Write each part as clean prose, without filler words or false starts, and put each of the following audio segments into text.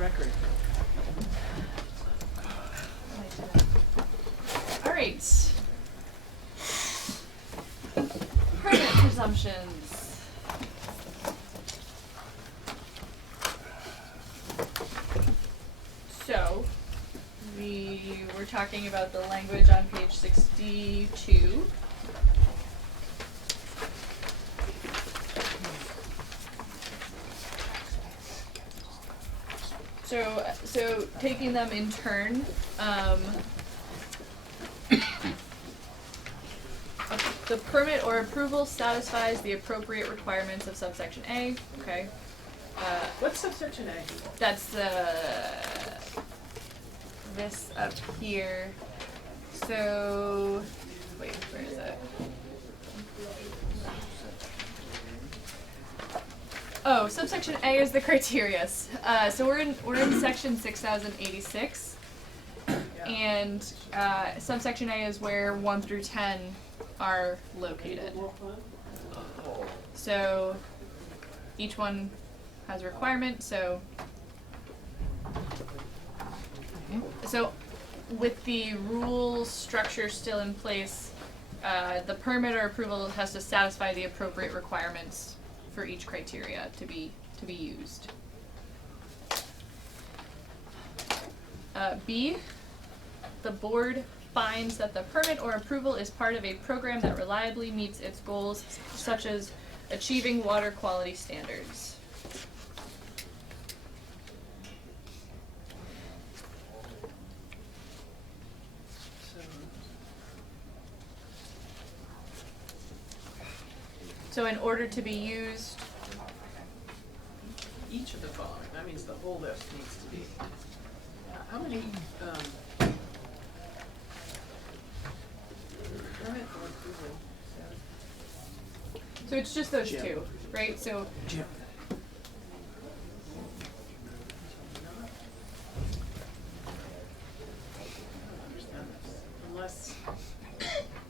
record. All right. Permit presumptions. So, we were talking about the language on page 62. So taking them in turn, the permit or approval satisfies the appropriate requirements of subsection A. Okay. What's subsection A? That's this up here. So, wait, where is it? Oh, subsection A is the criteria. So we're in section 6086, and subsection A is where 1 through 10 are located. So each one has a requirement. So with the rule structure still in place, the permit or approval has to satisfy the appropriate requirements for each criteria to be used. B, the board finds that the permit or approval is part of a program that reliably meets its goals, such as achieving water quality standards. So in order to be used, Each of the following, that means the whole list needs to be. How many, permit or approval? so it's just those two, right? So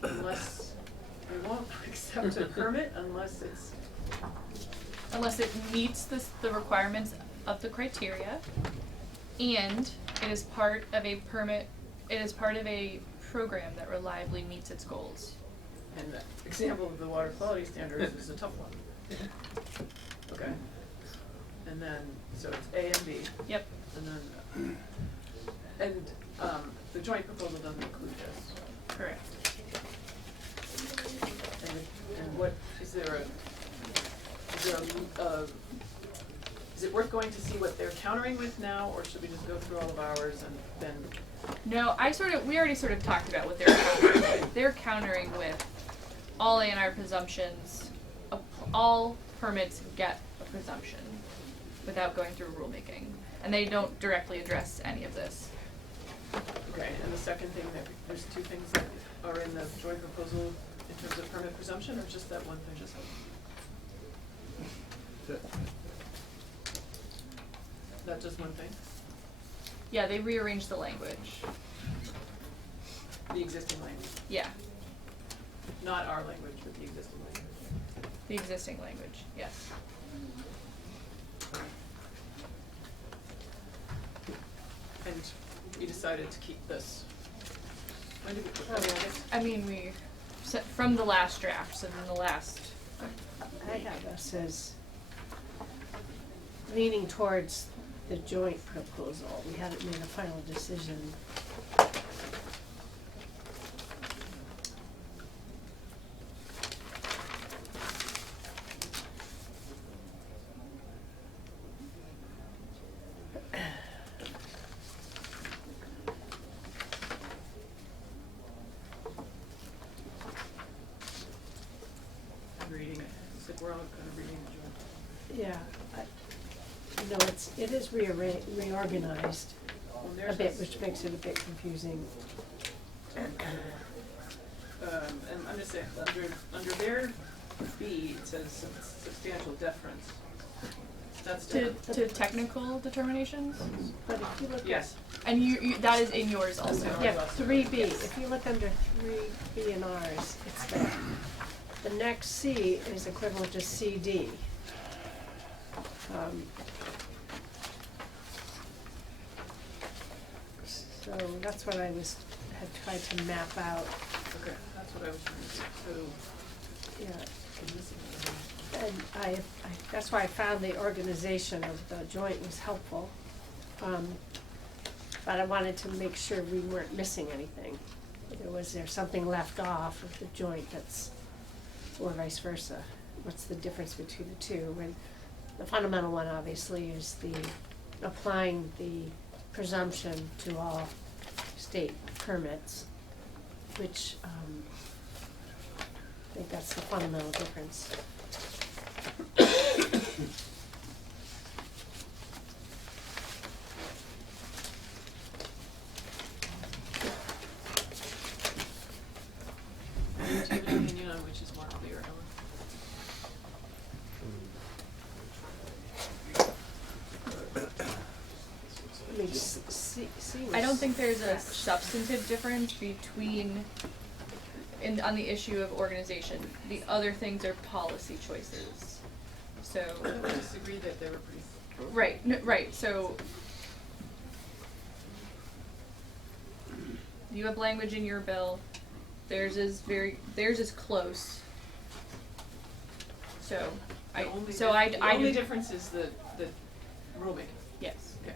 Unless we won't accept a permit unless it meets the requirements of the criteria, and it is part of a permit, it is part of a program that reliably meets its goals. and the example of the water quality standards is a tough one. Okay. And then, so it's A and B. Yep. And then, the joint proposal doesn't include this. Correct. And what, is it worth going to see what they're countering with now, or should we just go through all of ours and then? No, we already sort of talked about what they're countering with. They're countering with all A&R presumptions. All permits get a presumption without going through rulemaking, and they don't directly address any of this. Okay, and the second thing, there's two things that are in the joint proposal in terms of permit presumption, or just that one thing? Just that just one thing? Yeah, they rearranged the language. The existing language, Yeah, not our language, but the existing language. the existing language, yes. And we decided to keep this. When did we put that? I mean, from the last draft, so in the last. I have us as leaning towards the joint proposal. We haven't made a final decision. Reading it. It's like we're all kind of reading the joint. Yeah, it is reorganized Well, a there's bit, this, which makes it a bit confusing. and I'm just saying, under their B, it says substantial deference. That's To different. technical determinations? But if you look Yes. And you that is in yours also. That's yeah, 3B, if you look under 3B and Rs, it's there. The next C is equivalent to CD. So that's what had tried to map out, Okay, that's what I was trying to do, so, yeah. I'm missing And that's why I found the organization of the joint was helpful. But I wanted to make sure we weren't missing anything. Was there something left off of the joint or vice versa? What's the difference between the two? And the fundamental one obviously is applying the presumption to all state permits, which, I think that's the fundamental difference. Do you have an opinion on which is more clear, Ellen? I mean, see I don't think there's a substantive difference between, on the issue of organization. The other things are policy choices. So. I don't disagree that they were pretty. Right, right, so. You have language in your bill, theirs is close. So, The only do. difference is the rulemaking. Yes. Okay.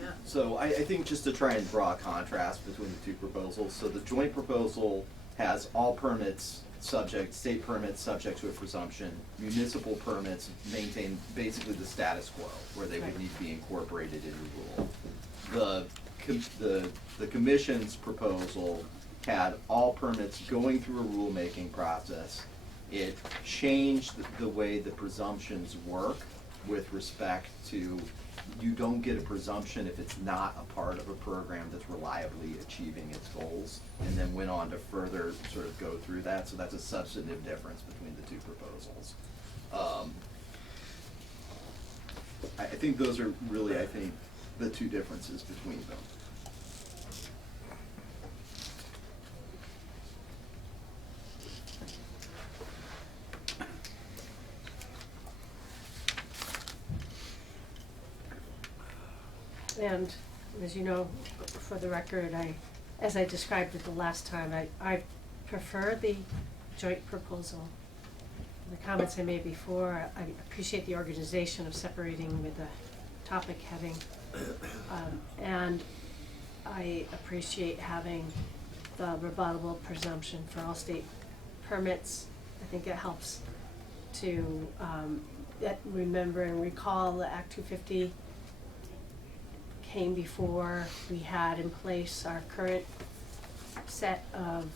Matt? So I think just to try and draw a contrast between the two proposals, so the joint proposal has all permits state permits subject to a presumption. Municipal permits maintain basically the status quo, where they would need to be incorporated into rule. The commission's proposal had all permits going through a rulemaking process. It changed the way the presumptions work with respect to, you don't get a presumption if it's not a part of a program that's reliably achieving its goals, and then went on to further sort of go through that. So that's a substantive difference between the two proposals. I think those are really, the two differences between them. And as you know, for the record, as I described it the last time, I prefer the joint proposal. The comments I made before, I appreciate the organization of separating with the topic heading. And I appreciate having the rebuttable presumption for all state permits. I think it helps to remember and recall the Act 250 came before we had in place our current set of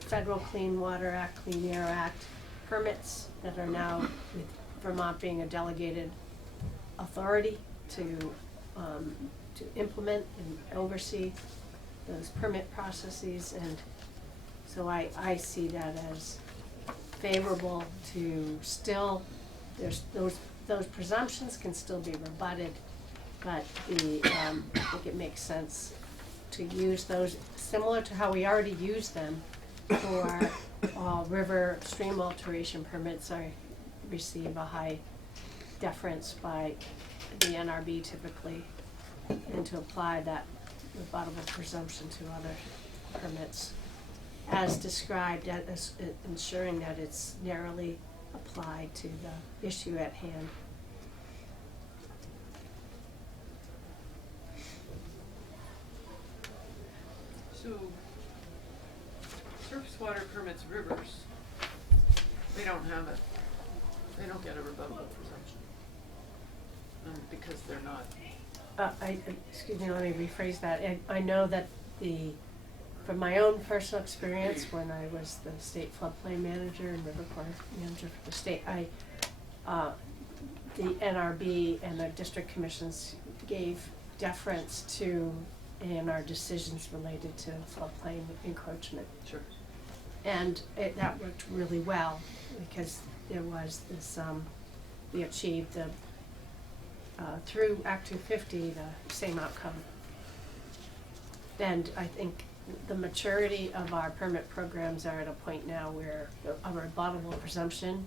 Federal Clean Water Act, Clean Air Act permits that are now, with Vermont being a delegated authority to implement and oversee those permit processes. And so I see that as favorable to still, those presumptions can still be rebutted, but I think it makes sense to use those, similar to how we already use them for all river stream alteration permits. I receive a high deference by the NRB typically, and to apply that rebuttable presumption to other permits as described, as ensuring that it's narrowly applied to the issue at hand. So, surface water permits rivers, they don't get a rebuttable presumption. Because they're not. Excuse me, let me rephrase that. I know that from my own personal experience, when I was the state floodplain manager and river corps manager for the state, the NRB and the district commissions gave deference to A&R decisions related to floodplain encroachment. Sure. And that worked really well, because there was this, we achieved through Act 250, the same outcome. And I think the maturity of our permit programs are at a point now where a rebuttable presumption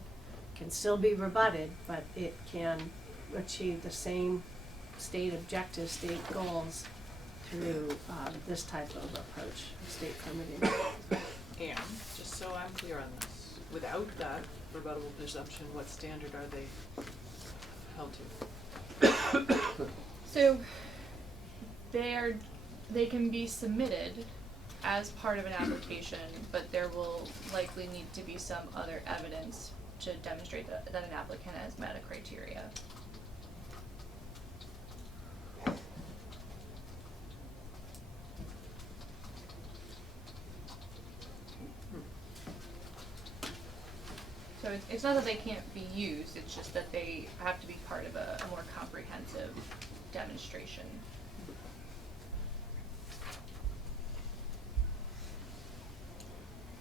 can still be rebutted, but it can achieve the same state objectives, state goals through this type of approach, state permitting. And, just so I'm clear on this, without that rebuttable presumption, what standard are they held to? So they can be submitted as part of an application, but there will likely need to be some other evidence to demonstrate that an applicant has met a criteria. So it's not that they can't be used, it's just that they have to be part of a more comprehensive demonstration.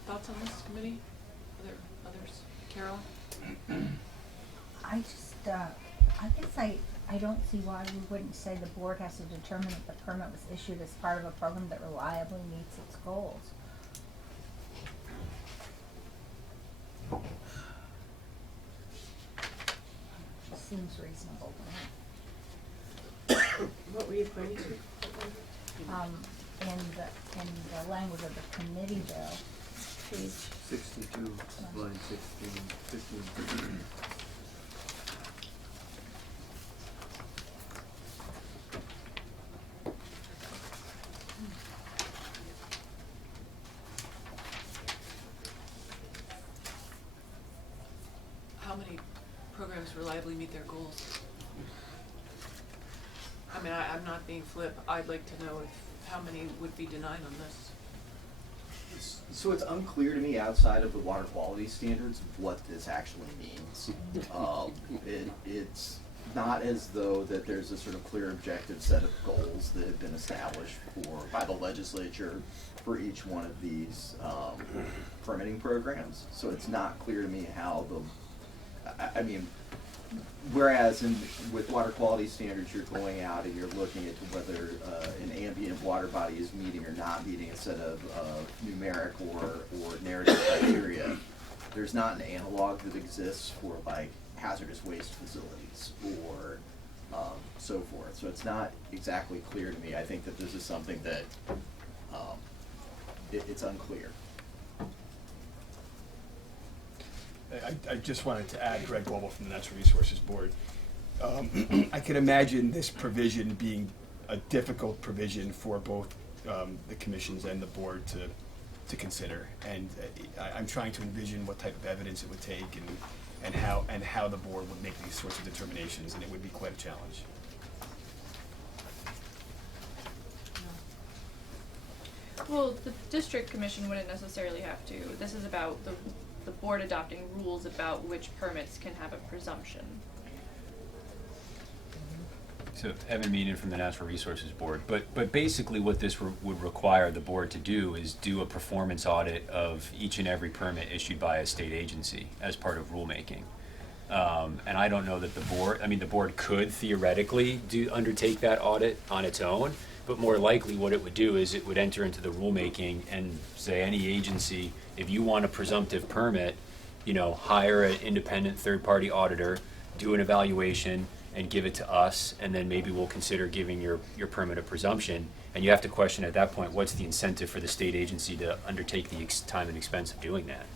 Thoughts on this committee? Others? Carol? I just, I guess I don't see why we wouldn't say the board has to determine if the permit was issued as part of a program that reliably meets its goals. Seems reasonable to me. What were you pointing to? In the language of the committee bill, Page 62, line 16, 15. How many programs reliably meet their goals? I mean, I'm not being flip, I'd like to know how many would be denied on this. So it's unclear to me outside of the water quality standards what this actually means. It's not as though that there's a sort of clear objective set of goals that have been established by the legislature for each one of these permitting programs. So it's not clear to me how I mean, whereas with water quality standards, you're going out and you're looking at whether an ambient water body is meeting or not meeting a set of numeric or narrative criteria. There's not an analog that exists for like hazardous waste facilities or so forth. So it's not exactly clear to me. I think that this is something that it's unclear. I just wanted to add Greg Boulbol from the Natural Resources Board. I can imagine this provision being a difficult provision for both the commissions and the board to consider. And I'm trying to envision what type of evidence it would take and how the board would make these sorts of determinations, and it would be quite a challenge. Well, the district commission wouldn't necessarily have to. This is about the board adopting rules about which permits can have a presumption. So Evan Meenan from the Natural Resources Board, but basically what this would require the board to do is do a performance audit of each and every permit issued by a state agency as part of rulemaking. And I don't know that the board could theoretically undertake that audit on its own, but more likely what it would do is it would enter into the rulemaking and say any agency, if you want a presumptive permit, hire an independent third-party auditor, do an evaluation, and give it to us, and then maybe we'll consider giving your permit a presumption. And you have to question at that point, what's the incentive for the state agency to undertake the time and expense of doing that?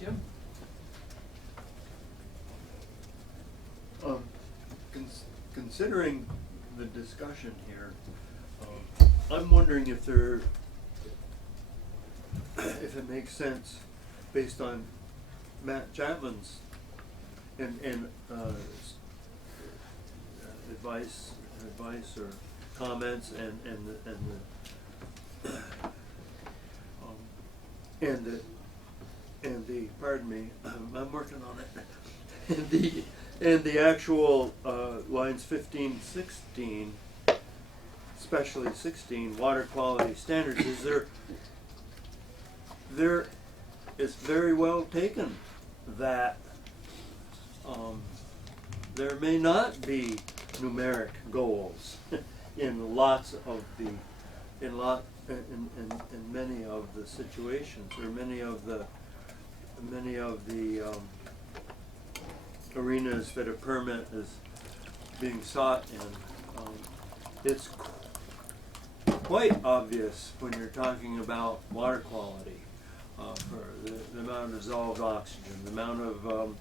Jim? Considering the discussion here, I'm wondering if it makes sense based on Matt Chapman's and advice or comments and the pardon me, I'm working on it. And the actual lines 15, 16, especially 16, water quality standards, it's very well taken that there may not be numeric goals in many of the situations or many of the many of the arenas that a permit is being sought in. It's quite obvious when you're talking about water quality, for the amount of dissolved oxygen, the amount of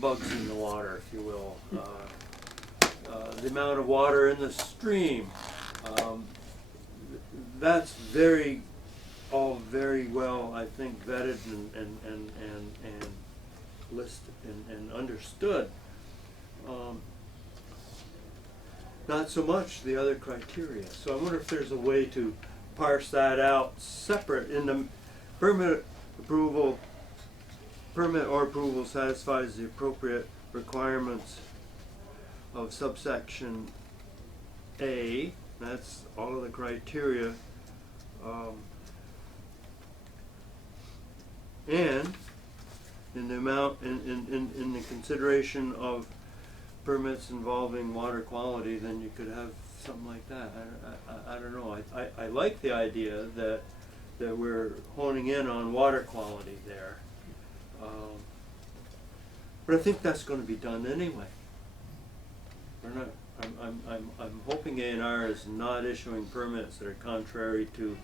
bugs in the water, if you will, the amount of water in the stream. That's all very well, I think, vetted and listed and understood. Not so much the other criteria. So I wonder if there's a way to parse that out separate in the permit or approval satisfies the appropriate requirements of subsection A. That's all of the criteria. And in the amount, in the consideration of permits involving water quality, then you could have something like that. I don't know. I like the idea that we're honing in on water quality there. But I think that's going to be done anyway. We're not. I'm hoping A&R is not issuing permits that are contrary to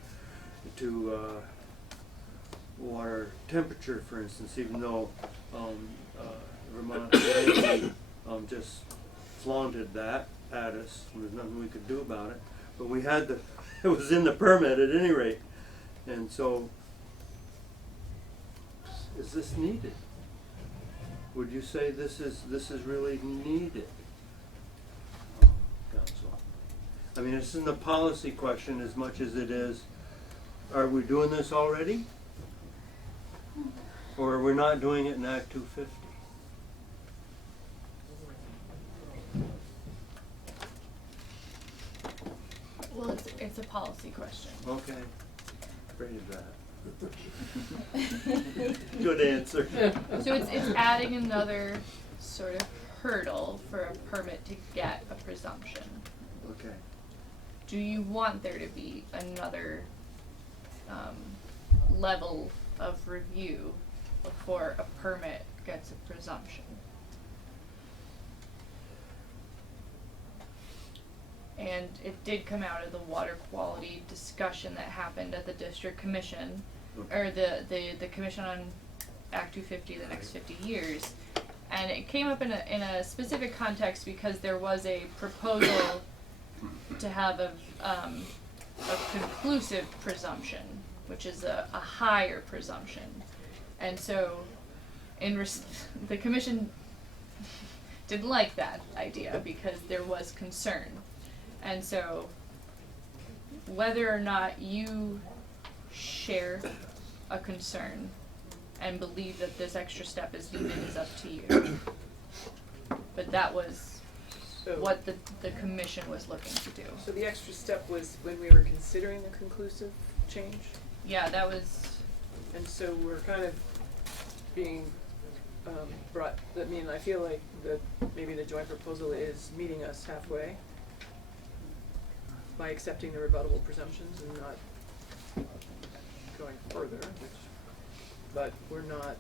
water temperature, for instance, even though Vermont just flaunted that at us. There's nothing we could do about it. But we had it was in the permit at any rate. And so, is this needed? Would you say this is really needed, Counsel? I mean, this isn't a policy question as much as it is, are we doing this already? Or are we not doing it in Act 250? Well, it's a policy question. Okay, afraid of that. Good answer. So it's adding another sort of hurdle for a permit to get a presumption. Okay. Do you want there to be another level of review before a permit gets a presumption? And it did come out of the water quality discussion that happened at the district commission, or the commission on Act 250, the next 50 years. And it came up in a specific context because there was a proposal to have a conclusive presumption, which is a higher presumption. And so the commission didn't like that idea because there was concern. And so whether or not you share a concern and believe that this extra step is needed is up to you. But that was what the commission was looking to do. So the extra step was when we were considering the conclusive change? Yeah, that was. And so we're kind of being brought, I mean, I feel like maybe the joint proposal is meeting us halfway by accepting the rebuttable presumptions and not going further, but we're not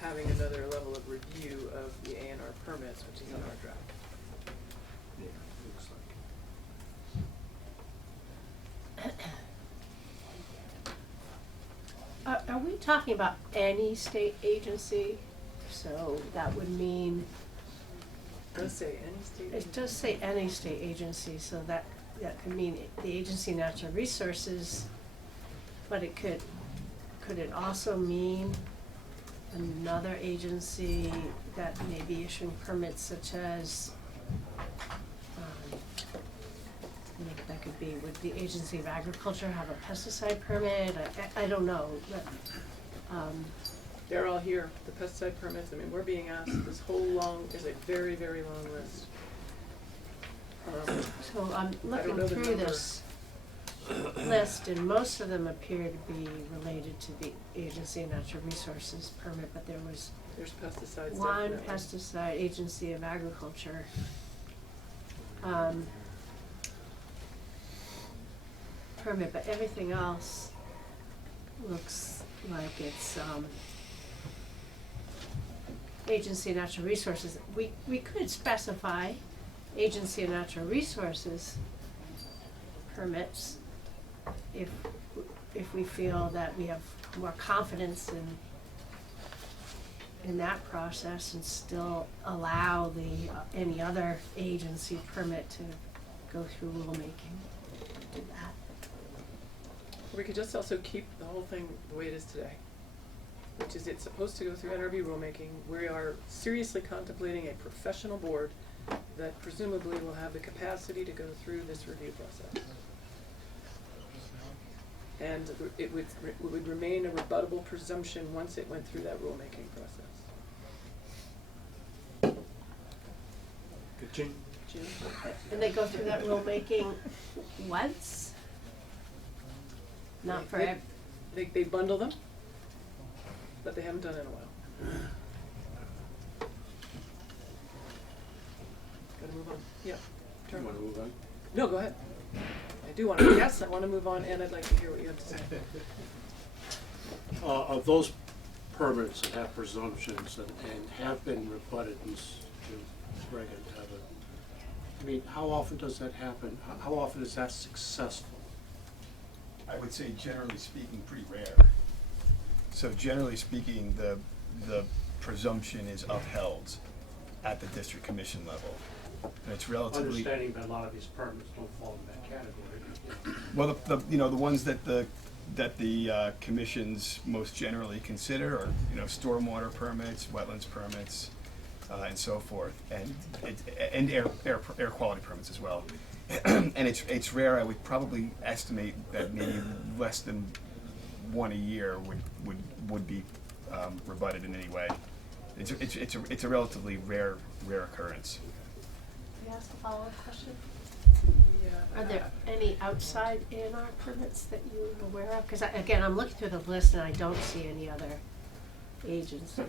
having another level of review of the A&R permits, which is in our draft. Yeah, looks like. Are we talking about any state agency? So that would mean, It does say any state. it does say any state agency, so that could mean the Agency of Natural Resources, but could it also mean another agency that may be issuing permits such as, that could be, would the Agency of Agriculture have a pesticide permit? I don't know, but, They're all here, the pesticide permits, I mean, we're being asked, this whole is a very, very long list. so I'm I don't looking know the through number. this list, and most of them appear to be related to the Agency of Natural Resources permit, but there was There's pesticides one definitely. pesticide, Agency of Agriculture. Permit, but everything else looks like it's, Agency of Natural Resources. We could specify Agency of Natural Resources permits if we feel that we have more confidence in that process, and still allow any other agency permit to go through rulemaking. Do that. We could just also keep the whole thing the way it is today, which is it's supposed to go through NRB rulemaking. We are seriously contemplating a professional board that presumably will have the capacity to go through this review process. And it would remain a rebuttable presumption once it went through that rulemaking process. Good, Jim? Jim? And they go through that rulemaking once? Not for They bundle them, but they haven't done it in a while. Gotta move on. Yeah. You wanna move on? No, go ahead. I do want to, yes, I want to move on, and I'd like to hear what you have to say. Of those permits that have presumptions and have been rebutted, and Greg and Devin, I mean, how often does that happen? How often is that successful? I would say generally speaking, pretty rare. So generally speaking, the presumption is upheld at the district commission level. And it's relatively. Understanding that a lot of these permits don't fall in that category. Well, the ones that the commissions most generally consider are, stormwater permits, wetlands permits, and so forth, and air quality permits as well. And it's rare. I would probably estimate that maybe less than one a year would be rebutted in any way. It's a relatively rare occurrence. Can I ask a follow-up question? Yeah. Are there any outside A&R permits that you're aware of? Because again, I'm looking through the list and I don't see any other agency.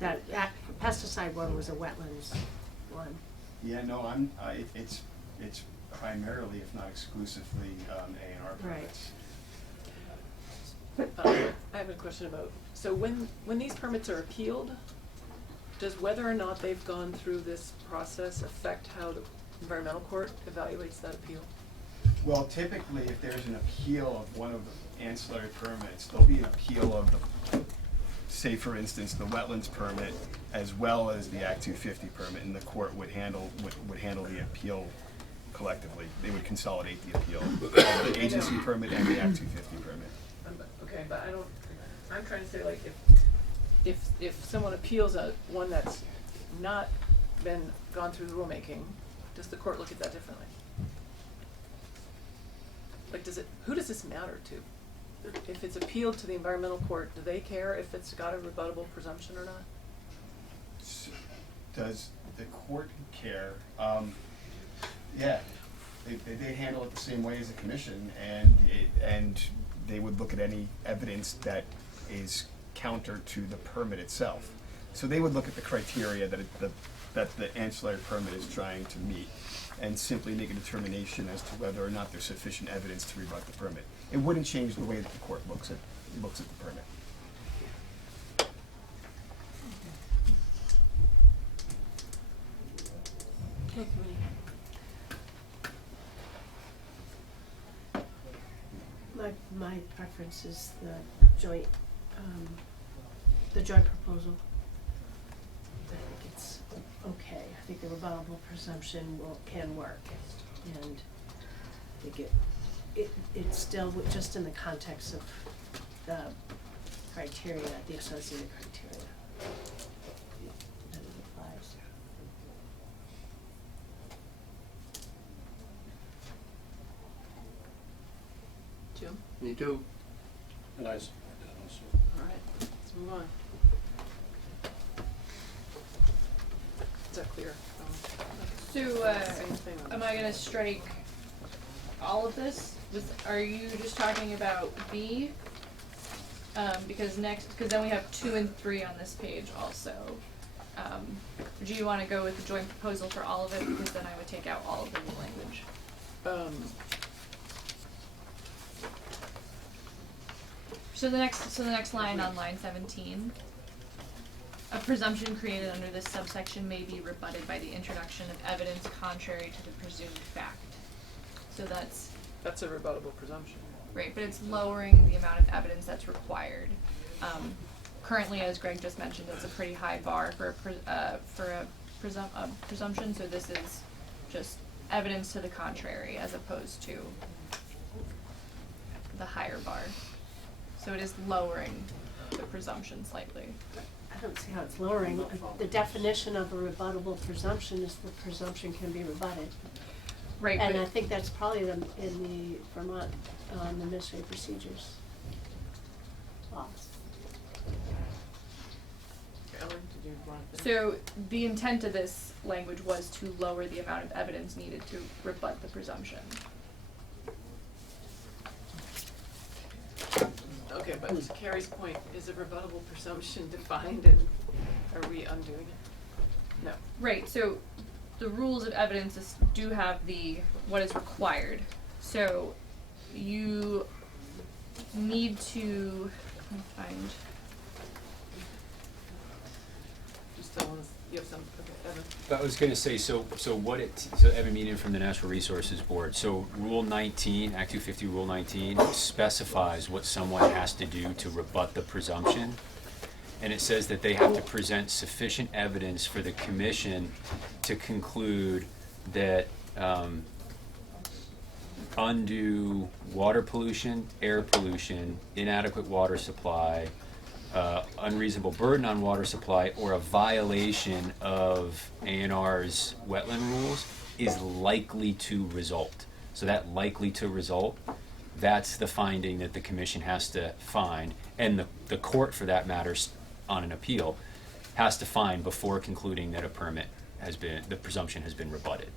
That pesticide one was a wetlands one. Yeah, no, it's primarily, if not exclusively, A&R permits. I have a question about, so when these permits are appealed, does whether or not they've gone through this process affect how the environmental court evaluates that appeal? Well, typically, if there's an appeal of one of the ancillary permits, there'll be an appeal of the, say for instance, the wetlands permit as well as the Act 250 permit, and the court would handle the appeal collectively. They would consolidate the appeal of the agency permit and the Act 250 permit. Okay, but I'm trying to say, like, if someone appeals one that's not been gone through the rulemaking, does the court look at that differently? Like, who does this matter to? If it's appealed to the environmental court, do they care if it's got a rebuttable presumption or not? Does the court care? Yeah, they handle it the same way as the commission, and they would look at any evidence that is counter to the permit itself. So they would look at the criteria that the ancillary permit is trying to meet, and simply make a determination as to whether or not there's sufficient evidence to rebut the permit. It wouldn't change the way that the court looks at the permit. Okay, My preference is the joint proposal. I think it's okay. I think the rebuttable presumption can work, and I think it's still just in the context of the criteria, the associated criteria that it applies. Jim? Me too. And I support that also. All right, let's move on. Is that clear? So, Same thing on am this. I gonna strike all of this? Are you just talking about B? Because then we have 2 and 3 on this page also. Do you wanna go with the joint proposal for all of it? Because then I would take out all of the new language. So the next line on line 17. A presumption created under this subsection may be rebutted by the introduction of evidence contrary to the presumed fact. So that's That's a rebuttable presumption. right, but it's lowering the amount of evidence that's required. Currently, as Greg just mentioned, it's a pretty high bar for a presumption. So this is just evidence to the contrary, as opposed to the higher bar. So it is lowering the presumption slightly. I don't see how it's lowering. The definition of a rebuttable presumption is the presumption can be rebutted. Right, And I but think that's probably in the Vermont Administrative Procedures laws. Ellen, did you want to? so the intent of this language was to lower the amount of evidence needed to rebut the presumption. Okay, but to Carrie's point, is a rebuttable presumption defined and are we undoing it? No. Right, so the rules of evidence do have what is required. So you need to find. Just tell us, you have some, okay, Evan. I was gonna say, so Evan Meenan from the Natural Resources Board, so Rule 19, Act 250 Rule 19 specifies what someone has to do to rebut the presumption. And it says that they have to present sufficient evidence for the commission to conclude that undue water pollution, air pollution, inadequate water supply, unreasonable burden on water supply, or a violation of ANR's wetland rules is likely to result. So that likely to result, that's the finding that the commission has to find, and the court, for that matter, on an appeal, has to find before concluding that the presumption has been rebutted.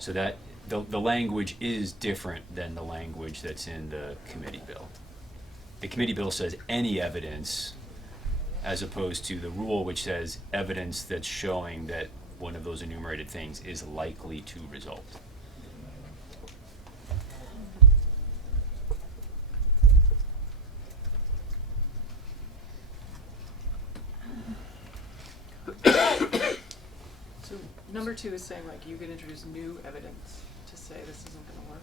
So that the language is different than the language that's in the committee bill. The committee bill says any evidence, as opposed to the rule which says evidence that's showing that one of those enumerated things is likely to result. So number 2 is saying like you can introduce new evidence to say this isn't gonna work.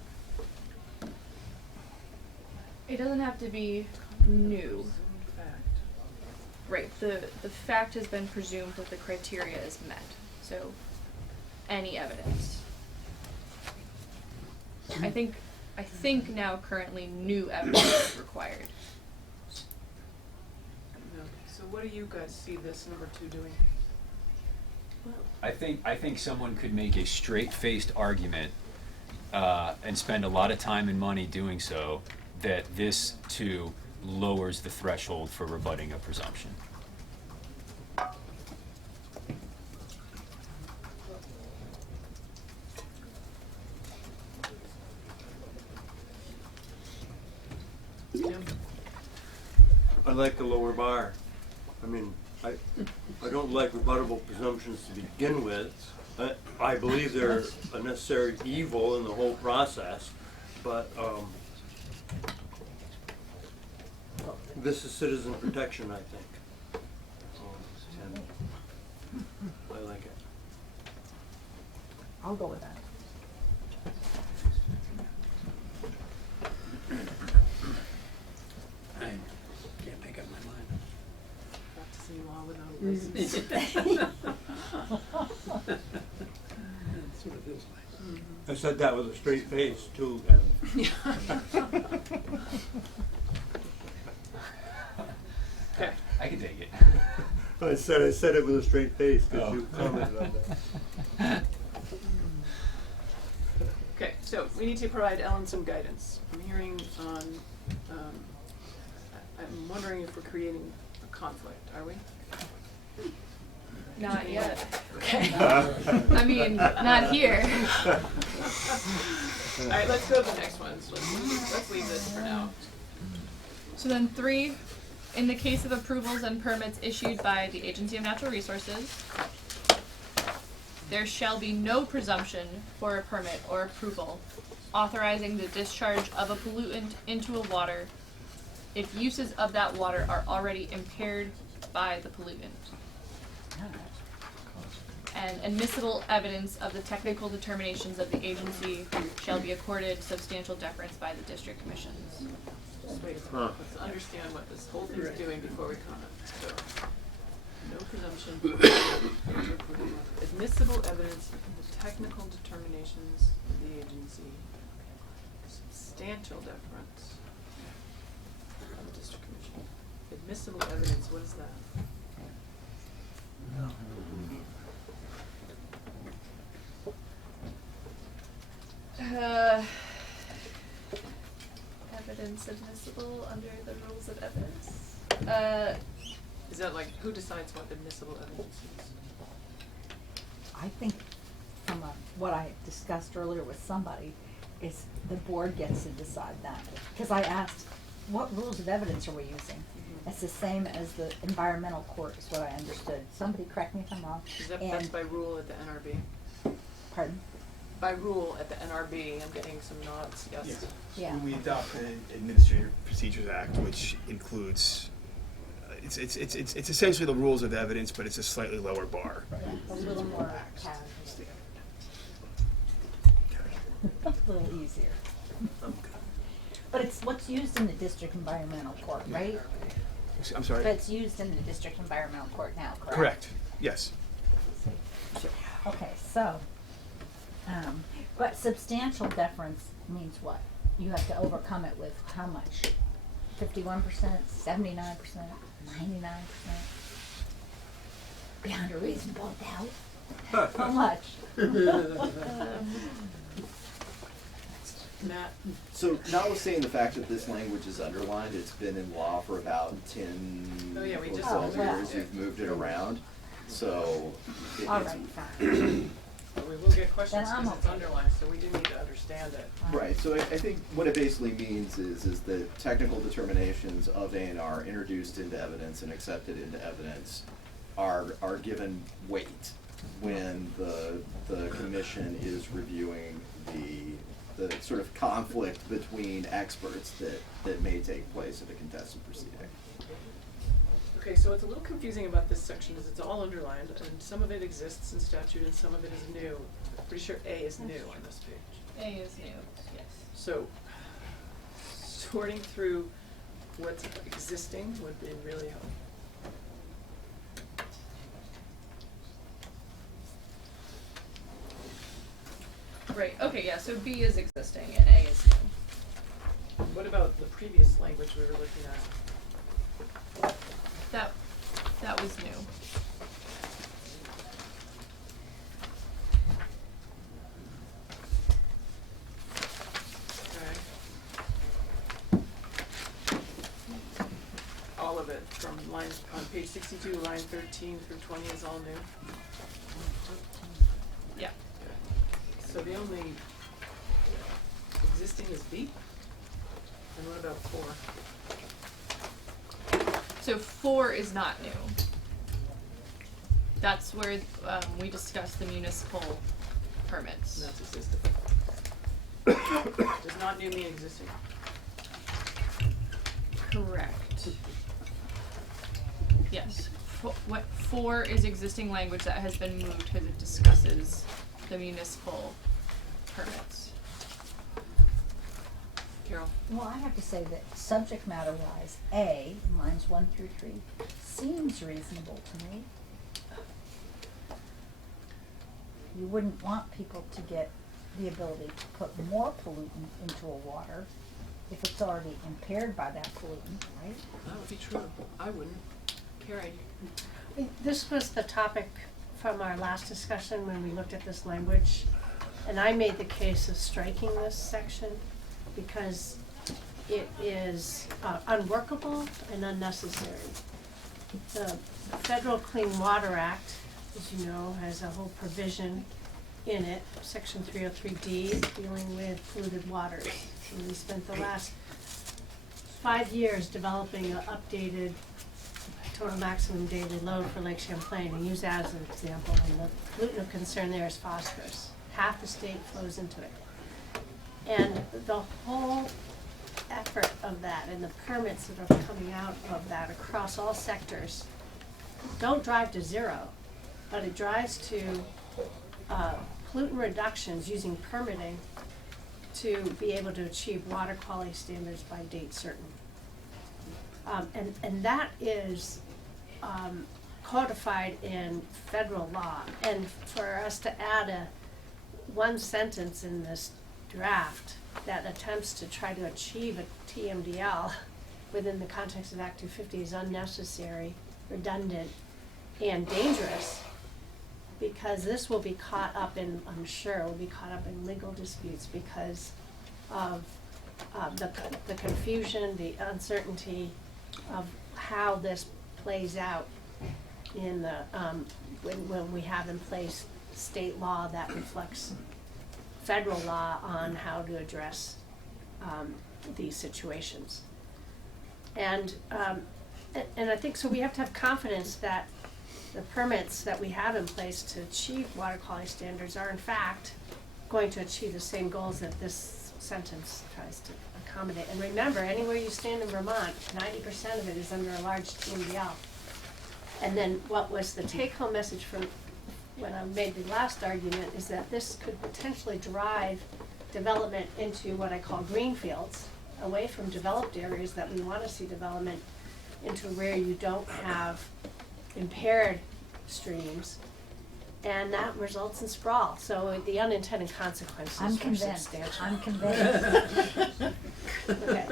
It doesn't have to be new. Presumed fact. Right, the fact has been presumed that the criteria is met, so any evidence. I think now currently new evidence is required. No. So what do you guys see this number 2 doing? I think someone could make a straight-faced argument and spend a lot of time and money doing so, that this too lowers the threshold for rebutting a presumption. Jim? I like the lower bar. I mean, I don't like rebuttable presumptions to begin with. I believe they're a necessary evil in the whole process, but this is citizen protection, I think. And I like it. I'll go with that. I can't make up my mind. Practicing law without a license. That's what it is like. I said that with a straight face too, and Okay. I can take it. I said it with a straight face because Oh. you commented on that. Okay, so we need to provide Ellen some guidance. I'm hearing on, I'm wondering if we're creating a conflict, are we? Not yet. Okay. I mean, not here. All right, let's go to the next one. So let's leave this for now. So then 3, in the case of approvals and permits issued by the Agency of Natural Resources, there shall be no presumption for a permit or approval authorizing the discharge of a pollutant into a water if uses of that water are already impaired by the pollutant. And admissible evidence of the technical determinations of the agency shall be accorded substantial deference by the district commissions. Just wait a second, Huh. let's understand what this whole thing's doing before we comment. So, no presumption. Admissible evidence of the technical determinations of the agency. Substantial deference on the district commission. Admissible evidence, what is that? Evidence admissible under the rules of evidence. Is that like, who decides what admissible evidence is? I think from what I discussed earlier with somebody, is the board gets to decide that. Because I asked, what rules of evidence are we using? It's the same as the environmental court, is what I understood. Somebody correct me if I'm wrong. Is that, that's by rule at the NRB? Pardon? By rule at the NRB, I'm getting some nods, yes. Yeah. We adopt the Administrative Procedures Act, which includes, it's essentially the rules of evidence, but it's a slightly lower bar. Yeah, a little more casual. A little easier. But it's what's used in the district environmental court, right? I'm sorry? But it's used in the district environmental court now, correct? Correct, yes. Okay, so, but substantial deference means what? You have to overcome it with how much? 51%, 79%, 99%? Beyond a reasonable doubt? How much? Matt, So notwithstanding the fact that this language is underlined, it's been in law for about 10 Oh, yeah, we or just- 12 Oh, wow. years. We've moved it around. So All it's, right, fine. we will get questions Then I'm because it's okay. underlined, so we do need to understand it. right, so I think what it basically means is that technical determinations of A&R introduced into evidence and accepted into evidence are given weight when the commission is reviewing the sort of conflict between experts that may take place at a contested proceeding. Okay, so what's a little confusing about this section is it's all underlined, and some of it exists in statute and some of it is new. I'm pretty sure A is new on this page. A is new, yes. So, sorting through what's existing would be really helpful. Right, okay, yeah, so B is existing and A is new. What about the previous language we were looking at? That was new. Okay. All of it, from line, on page 62, line 13 through 20 is all new? Yeah. So the only existing is B? And what about 4? So 4 is not new. That's where we discussed the municipal permits. And that's existing. Does not new mean existing? Correct. Yes. What 4 is existing language that has been moved because it discusses the municipal permits. Carol? Well, I have to say that subject matter wise, A, lines 1 through 3, seems reasonable to me. You wouldn't want people to get the ability to put more pollutant into a water if it's already impaired by that pollutant, right? That would be true. I wouldn't. Carrie? This was the topic from our last discussion when we looked at this language, and I made the case of striking this section because it is unworkable and unnecessary. The Federal Clean Water Act, as you know, has a whole provision in it, section 303D, dealing with polluted waters. And we spent the last 5 years developing an updated total maximum daily load for Lake Champlain, and use that as an example. And the pollutant of concern there is phosphorus. Half the state flows into it. And the whole effort of that and the permits that are coming out of that across all sectors don't drive to zero, but it drives to pollutant reductions using permitting to be able to achieve water quality standards by date certain. And that is codified in federal law. And for us to add one sentence in this draft that attempts to try to achieve a TMDL within the context of Act 250 is unnecessary, redundant, and dangerous, because this will be caught up in, I'm sure, will be caught up in legal disputes because of the confusion, the uncertainty of how this plays out in the, when we have in place state law that reflects federal law on how to address these situations. And I think so we have to have confidence that the permits that we have in place to achieve water quality standards are in fact going to achieve the same goals that this sentence tries to accommodate. And remember, anywhere you stand in Vermont, 90% of it is under a large TMDL. And then what was the take-home message from when I made the last argument is that this could potentially drive development into what I call greenfields, away from developed areas that we want to see development into where you don't have impaired streams, and that results in sprawl. So the unintended consequences I'm are convinced. substantial. I'm convinced. Okay,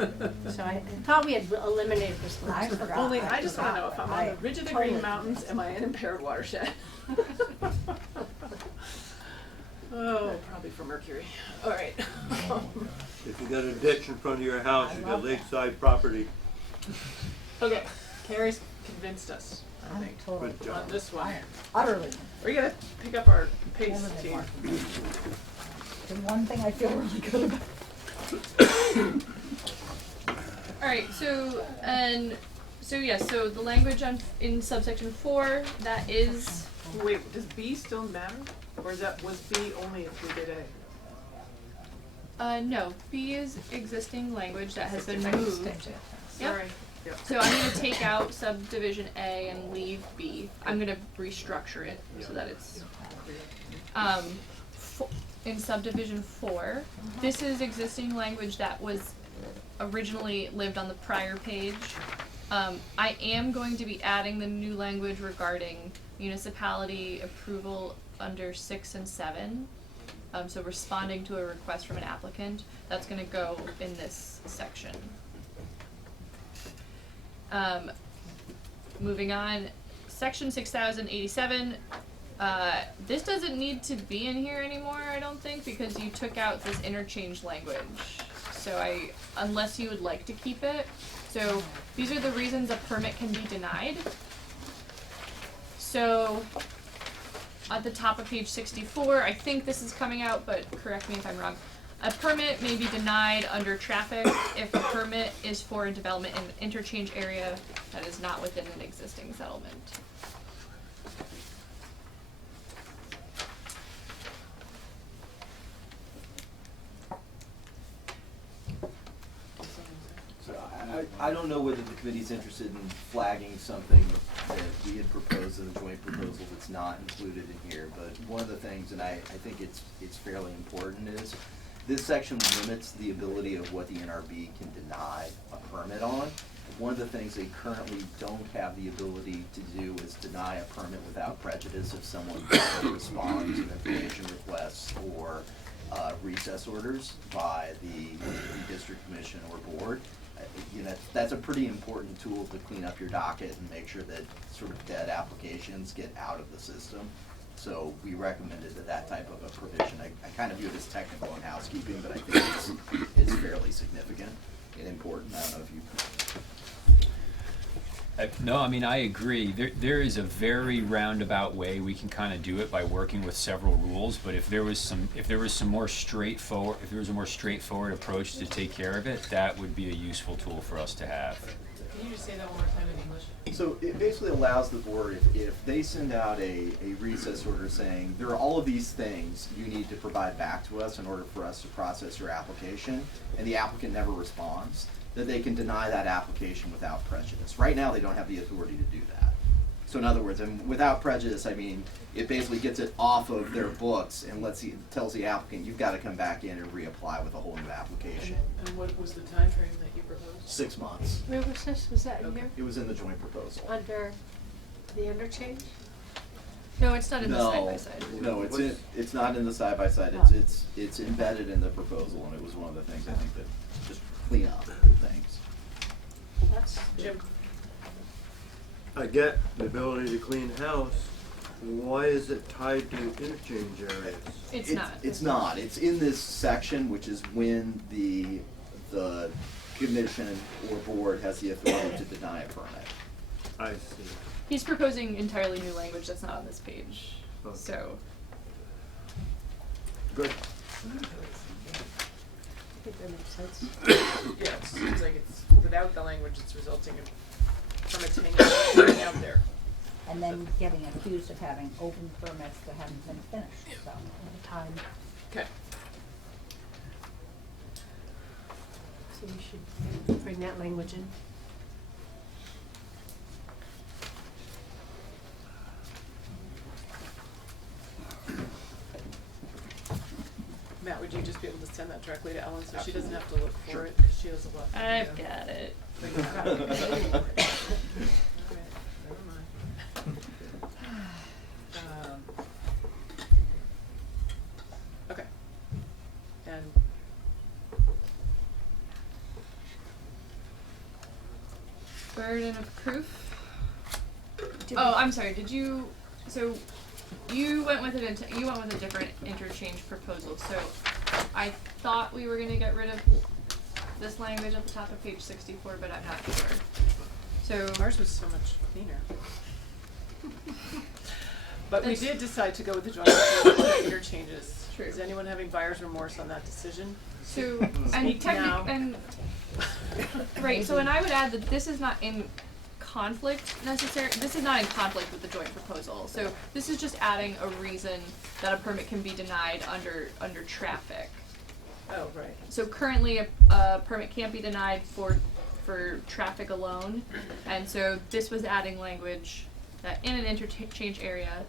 so I thought we had eliminated this I last. forgot. Only, I just wanna know if I'm on the I ridge of the totally- Green Mountains, am I an impaired watershed? Oh, probably for mercury. All right. If you got a ditch in front of your house, I you love got that. lakeside property. Okay, Carrie's convinced us, I I'm think, totally, Good job. on this one. I am utterly, We're gonna pick up our pace, More than team. Mark. the one thing I feel really good about. Alright, so the language in subsection 4, that is, Wait, does B still matter? Or was B only if we did A? no, B is existing language that has been Existing. moved. Yep. Sorry. Yep. So I'm gonna take out subdivision A and leave B. I'm gonna restructure it so that it's, in subdivision 4, this is existing language that was originally lived on the prior page. I am going to be adding the new language regarding municipality approval under 6 and 7. So responding to a request from an applicant, that's gonna go in this section. Moving on, section 6087, this doesn't need to be in here anymore, I don't think, because you took out this interchange language. So unless you would like to keep it. So these are the reasons a permit can be denied. So at the top of page 64, I think this is coming out, but correct me if I'm wrong. A permit may be denied under traffic if a permit is for a development in an interchange area that is not within an existing settlement. So I don't know whether the committee's interested in flagging something that we had proposed in the joint proposal that's not included in here, but one of the things, and I think it's fairly important, is this section limits the ability of what the NRB can deny a permit on. One of the things they currently don't have the ability to do is deny a permit without prejudice if someone doesn't respond to information requests or recess orders by the district commission or board. You know, that's a pretty important tool to clean up your docket and make sure that sort of dead applications get out of the system. So we recommended that type of a provision. I kind of view it as technical and housekeeping, but I think it's fairly significant and important. I don't know if you. No, I mean, I agree. There is a very roundabout way we can kind of do it by working with several rules. But if there was a more straightforward approach to take care of it, that would be a useful tool for us to have. Can you just say that one more time in English? So it basically allows the board, if they send out a recess order saying, there are all of these things you need to provide back to us in order for us to process your application, and the applicant never responds, that they can deny that application without prejudice. Right now, they don't have the authority to do that. So in other words, and without prejudice, I mean, it basically gets it off of their books and tells the applicant, you've got to come back in and reapply with a whole new application. And what was the time frame that you proposed? 6 months. Where was this? Was that in Okay. here? It was in the joint proposal. Under the interchange? No, it's not in the No, side by side. no, it's not in the side by side. Oh. It's embedded in the proposal, and it was one of the things I think that just clean up things. That's Jim? I get the ability to clean house. Why is it tied to interchange areas? It's not. It's not. It's in this section, which is when the commission or board has the authority to deny a permit. I see. He's proposing entirely new language that's not on this page. Okay. So, Good. I think that makes sense. Yeah, it seems like it's, without the language, it's resulting in permits hanging out there. And then getting accused of having open permits that haven't been finished, so. Time. Okay. So we should bring that language in. Matt, would you just be able to send that directly to Ellen so she doesn't have to look for Sure. it? 'Cause she has a lot. I've got it. Okay, never mind. Okay. And Burden of proof. Oh, I'm sorry. Did you? So, you went with you went with a different interchange proposal. So, I thought we were gonna get rid of this language at the top of page 64, but I'm not sure. So ours was so much cleaner. But we did decide to go with the joint interchanges. True. Is anyone having buyer's remorse on that decision? So Speak now. Right. So and I would add that this is not in conflict necessarily. This is not in conflict with the joint proposal. So this is just adding a reason that a permit can be denied under traffic. Oh, right. So currently a permit can't be denied for traffic alone, and so this was adding language that in an interchange area,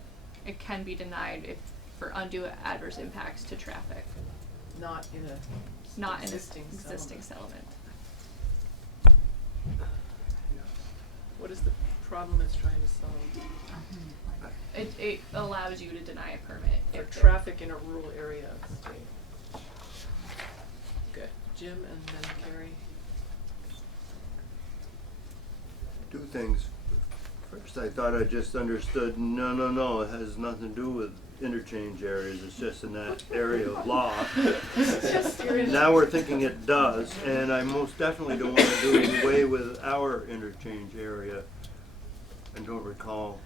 it can be denied if for undue adverse impacts to traffic, Not in a not in existing an existing settlement. What is the problem it's trying to solve? It allows you to deny a permit For if traffic in a rural area of the state. Good. Jim and then Carrie. Two things. First, I thought I just understood, no, it has nothing to do with interchange areas, it's just in that area of law. Now we're thinking it does, and I most definitely don't want to do away with our interchange area. I don't recall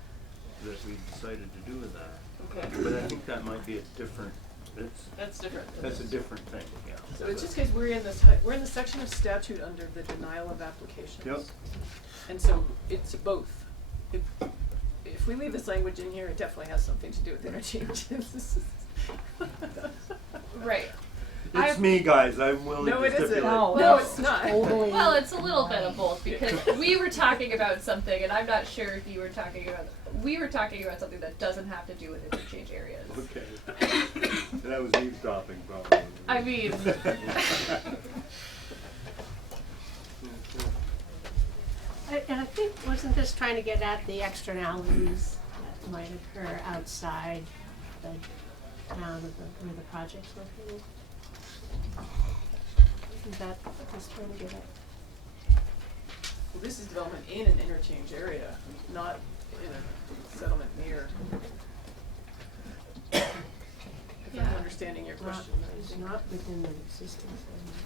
that we decided to do that. Okay. But I think that might be a different, That's different. that's a different thing, yeah. So it's just because we're in the section of statute under the denial of applications. Yep. And so it's both. If we leave this language in here, it definitely has something to do with interchanges. right. It's me, guys, I'm willing No, to it isn't. stipulate. No, it's not. Totally. Well, it's a little bit of both because we were talking about something, and I'm not sure if you were talking about. We were talking about something that doesn't have to do with interchange areas. Okay. That was eavesdropping, probably. I mean. And I think, wasn't this trying to get at the externalities that might occur outside the town of where the project's located? Isn't that what this trying to get at? Well, this is development in an interchange area, not in a settlement near. If I'm Yeah. understanding your Not, question, I it's think. not within the existing settlement.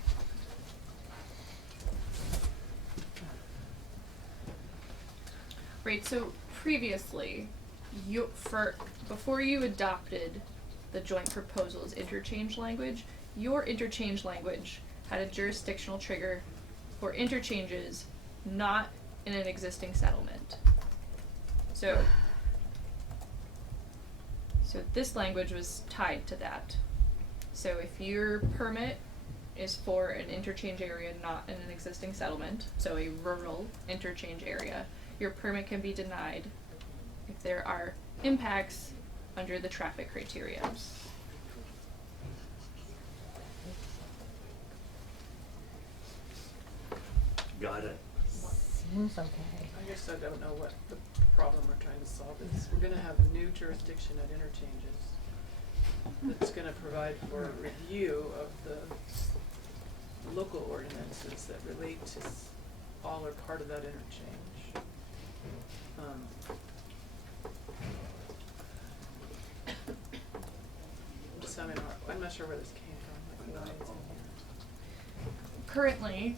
Right, so previously, before you adopted the joint proposal's interchange language, your interchange language had a jurisdictional trigger for interchanges not in an existing settlement. So this language was tied to that. So if your permit is for an interchange area not in an existing settlement, so a rural interchange area, your permit can be denied if there are impacts under the traffic criteria. Got it. Seems okay. I guess I don't know what the problem we're trying to solve is. We're gonna have a new jurisdiction at interchanges that's gonna provide for a review of the local ordinances that relate to all or part of that interchange. I'm not sure where this came from, like why it's in here. Currently,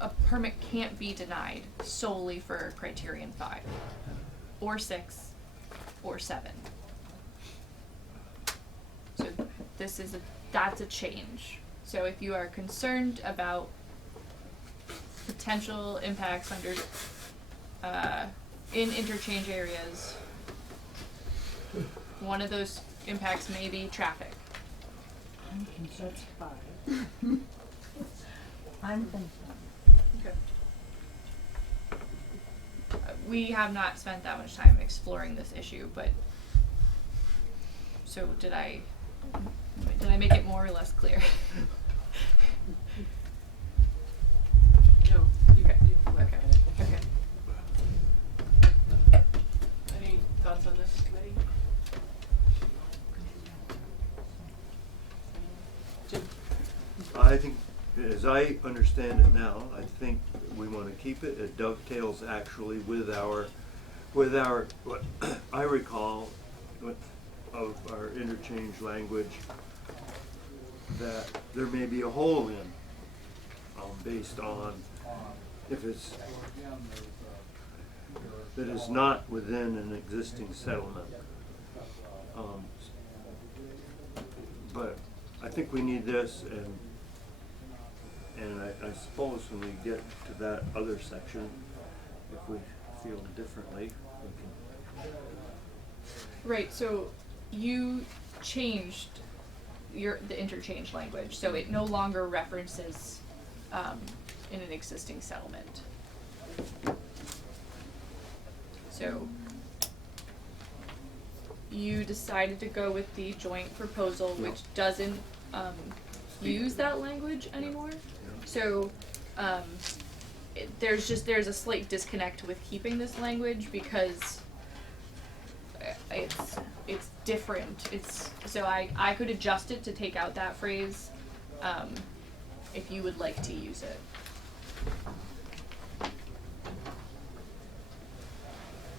a permit can't be denied solely for criterion 5, or 6, or 7. So that's a change. So if you are concerned about potential impacts under in interchange areas, one of those impacts may be traffic. I'm concerned. I'm concerned. Okay. We have not spent that much time exploring this issue, but so did I make it more or less clear? No, you Okay. clarified Okay. it. Okay. Any thoughts on this, committee? Jim? I think, as I understand it now, I think we want to keep it. It dovetails actually with our, what I recall of our interchange language, that there may be a hole in, based on if it's, that is not within an existing settlement. But I think we need this, and I suppose when we get to that other section, if we feel differently, we can. Right, so you changed the interchange language, so it no longer references in an existing settlement. So you decided to go with the joint proposal, which doesn't use that language anymore. So there's a slight disconnect with keeping this language because it's different. So I could adjust it to take out that phrase if you would like to use it.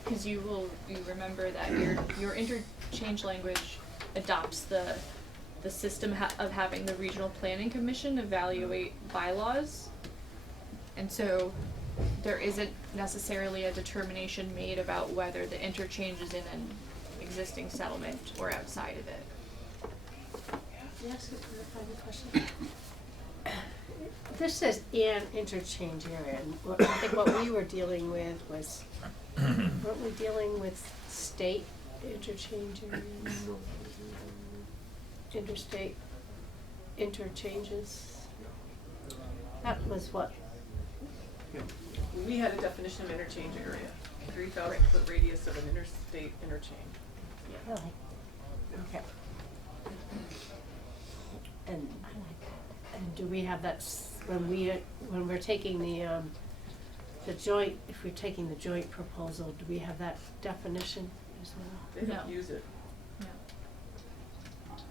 Because you remember that your interchange language adopts the system of having the regional planning commission evaluate bylaws, and so there isn't necessarily a determination made about whether the interchange is in an existing settlement or outside of it. Can I ask a clarifying question? This says an interchange area, and I think what we were dealing with was, weren't we dealing with state interchange areas? Interstate interchanges? That was what? We had a definition of interchange area, 3,000 foot radius of an interstate interchange. Really? Okay. And do we have that when we're taking the joint, if we're taking the joint proposal, do we have that definition as well? They don't No. use it. No.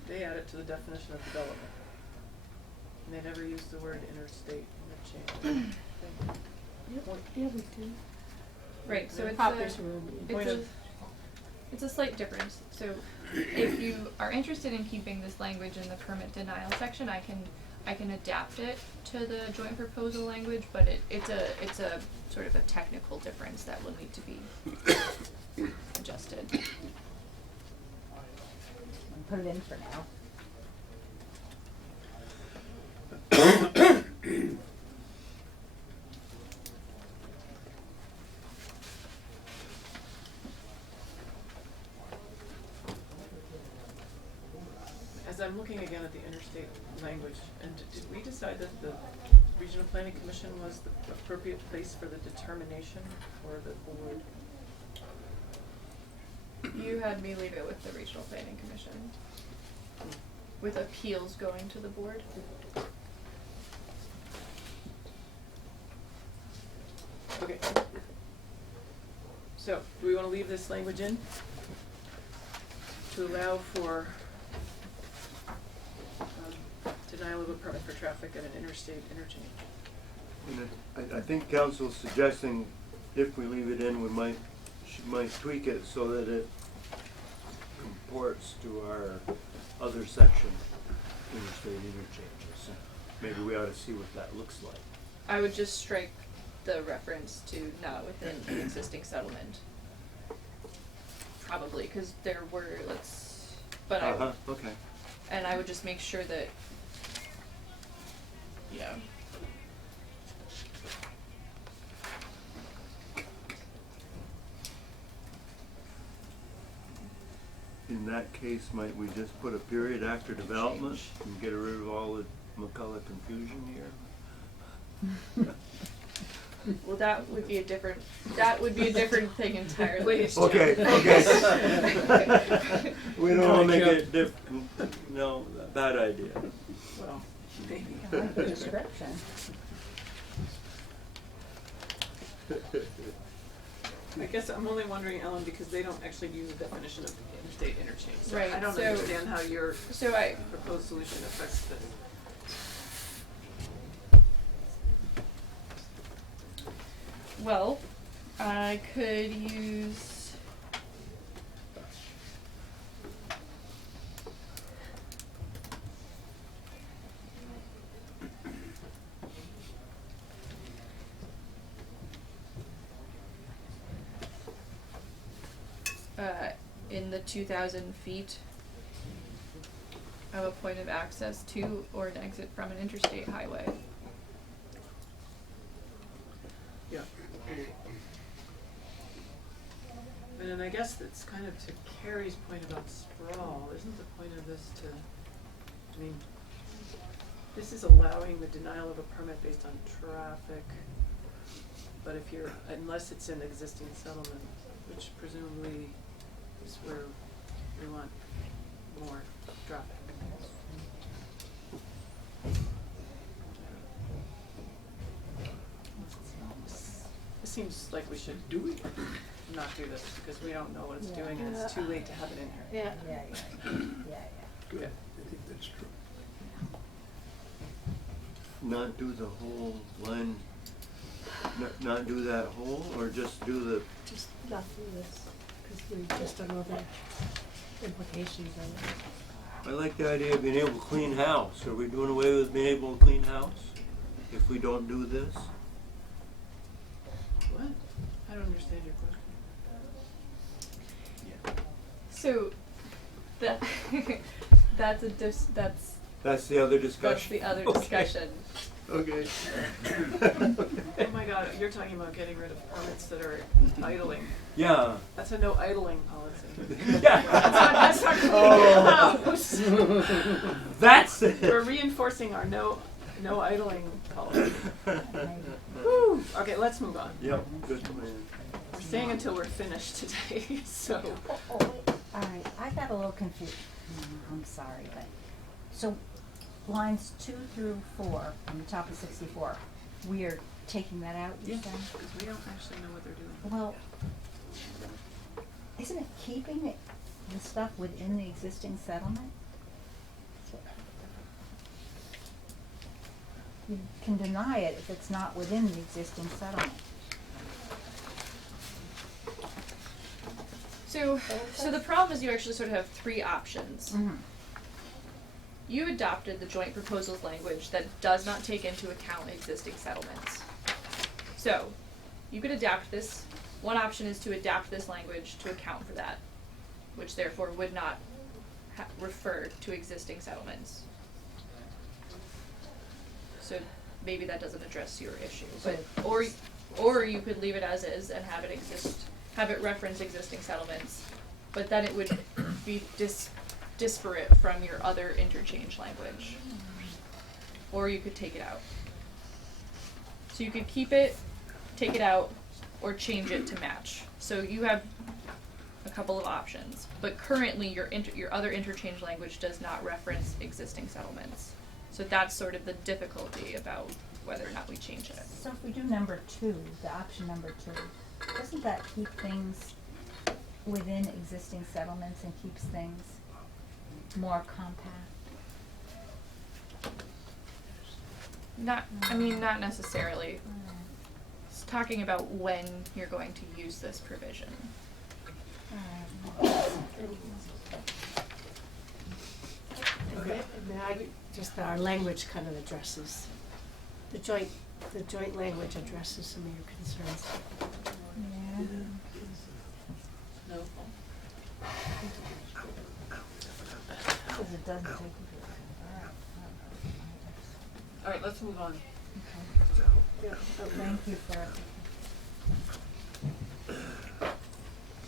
They add it to the definition of development. And they never use the word interstate interchange. Yeah, we do. Right, so Poplar's Road. it's a slight difference. So if you are interested in keeping this language in the permit denial section, I can adapt it to the joint proposal language, but it's a sort of a technical difference that will need to be adjusted. Put it in for now. I'm looking again at the interstate language, and did we decide that the Regional Planning Commission was the appropriate place for the determination, or the board? You had me leave it with the Regional Planning Commission, with appeals going to the board. Okay. So, do we wanna leave this language in? To allow for denial of a permit for traffic at an interstate interchange? And I think council's suggesting if we leave it in, she might tweak it so that it comports to our other section, interstate interchanges. Maybe we ought to see what that looks like. I would just strike the reference to not within an existing settlement. Probably, cause there were, but Okay. and I would just make sure that, yeah. In that case, might we just put a period after development and get rid of all the McCullough confusion here? Well, that would be a different thing entirely. Waste. Okay, okay. We don't wanna make it no, bad idea. Well, maybe. I like the description. I guess I'm only wondering, Ellen, because they don't actually use a definition of interstate interchange. So Right, I don't so- understand how your So I, proposed solution affects this. well, I could use, in the 2,000 feet of a point of access to or an exit from an interstate highway. Yeah. And then I guess that's kind of to Carrie's point about sprawl. Isn't the point of this to, I mean, this is allowing the denial of a permit based on traffic, but if you're, unless it's an existing settlement, which presumably is where we want more traffic. It seems like we should not do this because we don't know what it's doing and it's too late to have it in here. Yeah. Yeah. Good, I think that's true. Not do the whole line, not do that whole, or just do the, Just not do this, because we just don't know the implications of it. I like the idea of being able to clean house. Are we doing away with being able to clean house if we don't do this? What? I don't understand your question. So, that, that's That's the other that's discussion. the other Okay. discussion. Okay. Oh my God, you're talking about getting rid of permits that are idling. Yeah. That's a no idling policy. Yeah. That's not cleaning the house. That's it. We're reinforcing our no idling policy. Whew. Okay, let's move on. Yep, good plan. We're staying until we're finished today, so. Oh, wait. All right, I got a little confused. I'm sorry, but, so lines 2 through 4 on the top of 64, we are taking that out, you Yes, said? because we don't actually know what they're doing. Well, isn't it keeping it, the stuff within the existing settlement? You can deny it if it's not within the existing settlement. So the problem is you actually sort of have three options. Mm-hmm. You adopted the joint proposals language that does not take into account existing settlements. So, you could adapt this. One option is to adapt this language to account for that, which therefore would not refer to existing settlements. So maybe that doesn't address your issue, but or you could leave it as is and have it reference existing settlements, but then it would be disparate from your other interchange language. Or you could take it out. So you could keep it, take it out, or change it to match. So you have a couple of options. But currently your other interchange language does not reference existing settlements. So that's sort of the difficulty about whether or not we change it. So if we do number 2, the option number 2, doesn't that keep things within existing settlements and keeps things more compact? Not necessarily. It's talking about when you're going to use this provision. Just our language kind of addresses, the joint language addresses some of your concerns. Yeah. No. Because it doesn't take you. All right, let's move on. Thank you for.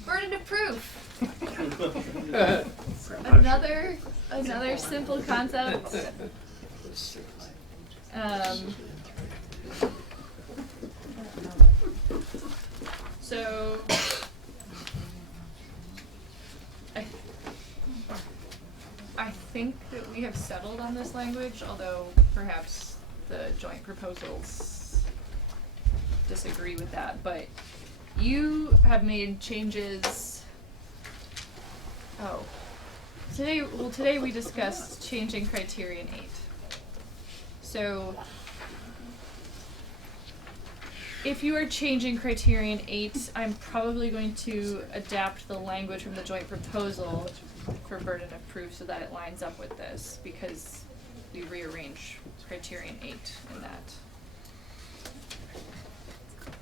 Burden of proof. Another simple concept. So I think that we have settled on this language, although perhaps the joint proposals disagree with that. But you have made changes. Today we discussed changing criterion 8. So if you are changing criterion 8, I'm probably going to adapt the language from the joint proposal for burden of proof so that it lines up with this, because we rearrange criterion 8 in that.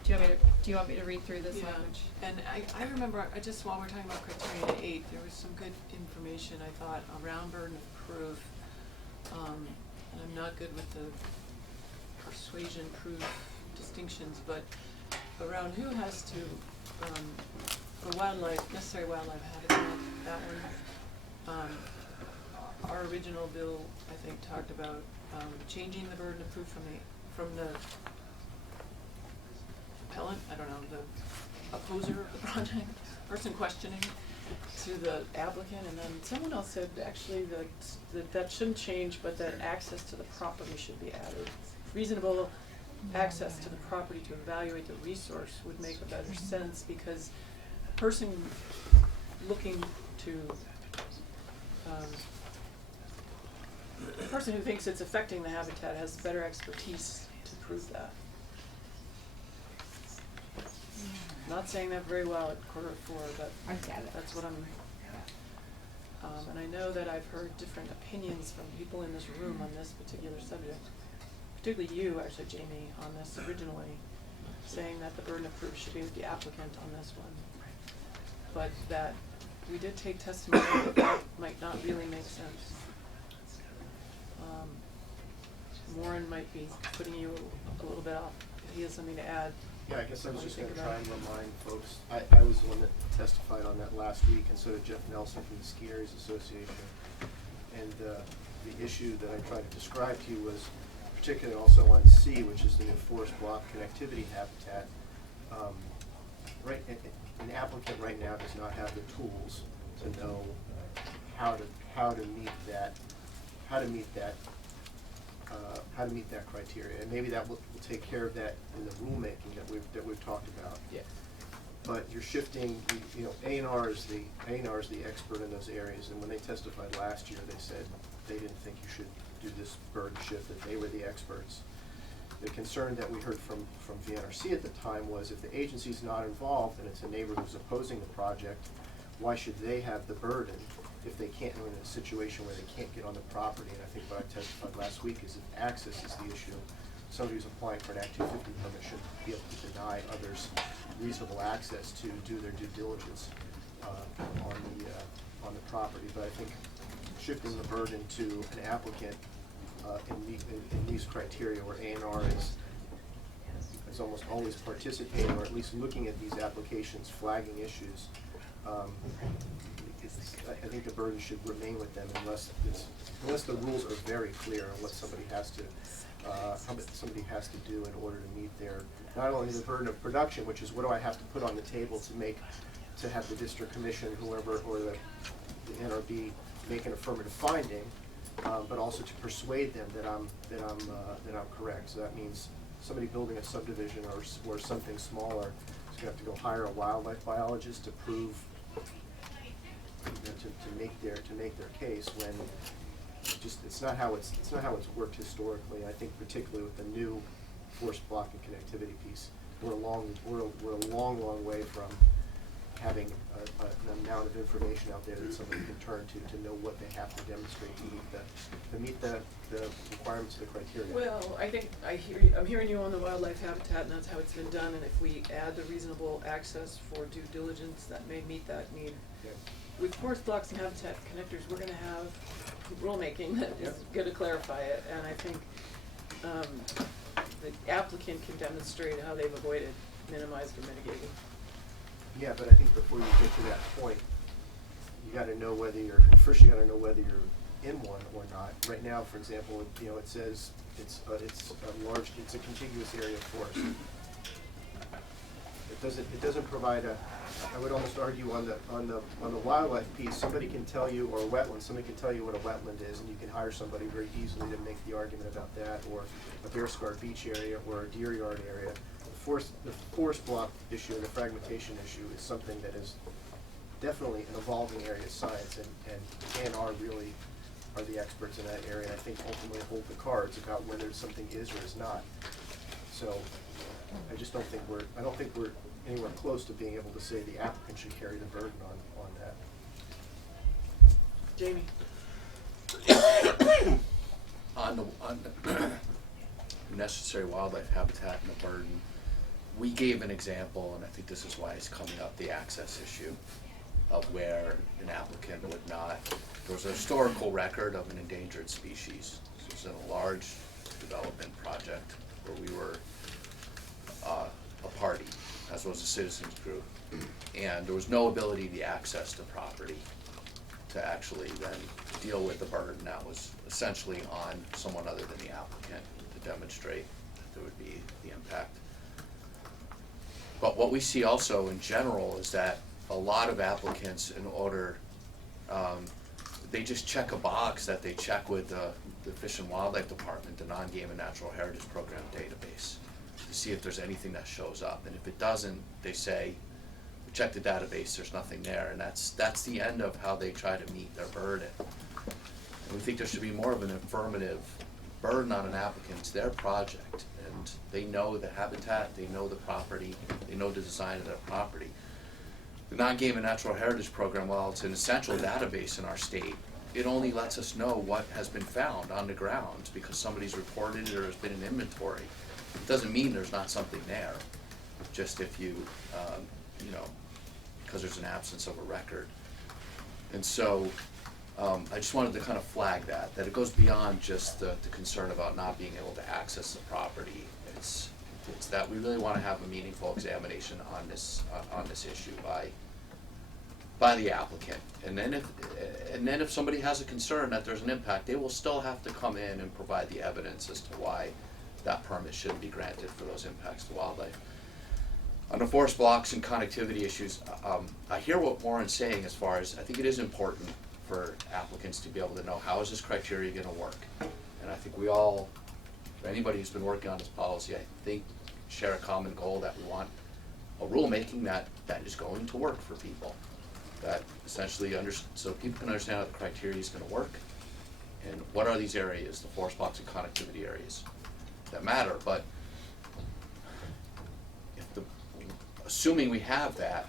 Do you want me to read through this language? And I remember, just while we're talking about criterion 8, there was some good information, I thought, around burden of proof. And I'm not good with the persuasion proof distinctions, but around who has to, for wildlife, necessary wildlife habitat, that one, our original bill, I think, talked about changing the burden of proof from the appellant, I don't know, the opposer of the project, person questioning, to the applicant, and then someone else said actually that shouldn't change, but that access to the property should be added. Reasonable access to the property to evaluate the resource would make a better sense, because the person looking to, the person who thinks it's affecting the habitat has better expertise to prove that. Not saying that very well at 3:45, but I get it. that's what I'm, and I know that I've heard different opinions from people in this room on this particular subject, particularly you, actually, Jamey, on this originally, saying that the burden of proof should be with the applicant on this one. But that we did take testimony that might not really make sense. Warren might be putting you a little bit off. He has something to add. Yeah, I guess I was What do just you gonna think try about and remind folks, I was the one that testified on that last week, and so did Jeff Nelson from the Ski Areas Association. And the issue that I tried to describe to you was particularly also on C, which is the new forest block connectivity habitat. An applicant right now does not have the tools to know how to meet that criteria, and maybe that will take care of that in the rulemaking that we've talked about. Yeah. But you're shifting, A&R is the expert in those areas, and when they testified last year, they said they didn't think you should do this burden shift, that they were the experts. The concern that we heard from VNRC at the time was, if the agency's not involved and it's a neighbor who's opposing the project, why should they have the burden if they can't, in a situation where they can't get on the property? And I think what I testified last week is, if access is the issue, somebody who's applying for an Act 250 permit should be able to deny others reasonable access to do their due diligence on the property. But I think shifting the burden to an applicant in these criteria, where A&R is almost always participating, or at least looking at these applications, flagging issues, I think the burden should remain with them unless the rules are very clear on what somebody has to, somebody has to do in order to meet their, not only the burden of production, which is what do I have to put on the table to have the district commission, whoever, or the NRB make an affirmative finding, but also to persuade them that I'm correct. So that means somebody building a subdivision or something smaller is gonna have to go hire a wildlife biologist to prove, to make their case, when it's not how it's worked historically. I think particularly with the new forest block and connectivity piece, we're a long way from having an amount of information out there that somebody can turn to know what they have to demonstrate to meet the requirements of the criteria. Well, I think I'm hearing you on the wildlife habitat, and that's how it's been done, and if we add the reasonable access for due diligence, that may meet that need. Yeah. With forest blocks and habitat connectors, we're gonna have rulemaking that is gonna clarify it, and I think the applicant can demonstrate how they've avoided, minimized, or mitigated. Yeah, but I think before you get to that point, you gotta know whether you're in one or not. Right now, for example, it says it's a contiguous area of forest. It doesn't provide I would almost argue on the wildlife piece, somebody can tell you, or a wetland, somebody can tell you what a wetland is, and you can hire somebody very easily to make the argument about that, or a bear scar beach area, or a deer yard area. The forest block issue and the fragmentation issue is something that is definitely an evolving area of science, and really are the experts in that area, and I think ultimately hold the cards about whether something is or is not. So I just don't think we're anywhere close to being able to say the applicant should carry the burden on that. Jamey? On the necessary wildlife habitat and the burden, we gave an example, and I think this is why it's coming up, the access issue of where an applicant would not, there was a historical record of an endangered species. This was in a large development project where we were a party, as was a citizens group, and there was no ability to access the property to actually then deal with the burden that was essentially on someone other than the applicant to demonstrate that there would be the impact. But what we see also in general is that a lot of applicants, in order, they just check a box that they check with the Fish and Wildlife Department, the Non-Game and Natural Heritage Program database, to see if there's anything that shows up. And if it doesn't, they say, check the database, there's nothing there. And that's the end of how they try to meet their burden. And we think there should be more of an affirmative burden on an applicant. It's their project, and they know the habitat, they know the property, they know the design of their property. The Non-Game and Natural Heritage Program, while it's an essential database in our state, it only lets us know what has been found on the ground because somebody's reported it or there's been an inventory. It doesn't mean there's not something there, just if you, because there's an absence of a record. And so I just wanted to kind of flag that it goes beyond just the concern about not being able to access the property. It's that we really want to have a meaningful examination on this issue by the applicant. And then if somebody has a concern that there's an impact, they will still have to come in and provide the evidence as to why that permit shouldn't be granted for those impacts to wildlife. On the forest blocks and connectivity issues, I hear what Warren's saying as far as I think it is important for applicants to be able to know how is this criteria going to work. And I think we all, anybody who's been working on this policy, I think share a common goal that we want a rulemaking that is going to work for people. That essentially, so people can understand how the criteria is going to work and what are these areas, the forest blocks and connectivity areas that matter. But assuming we have that,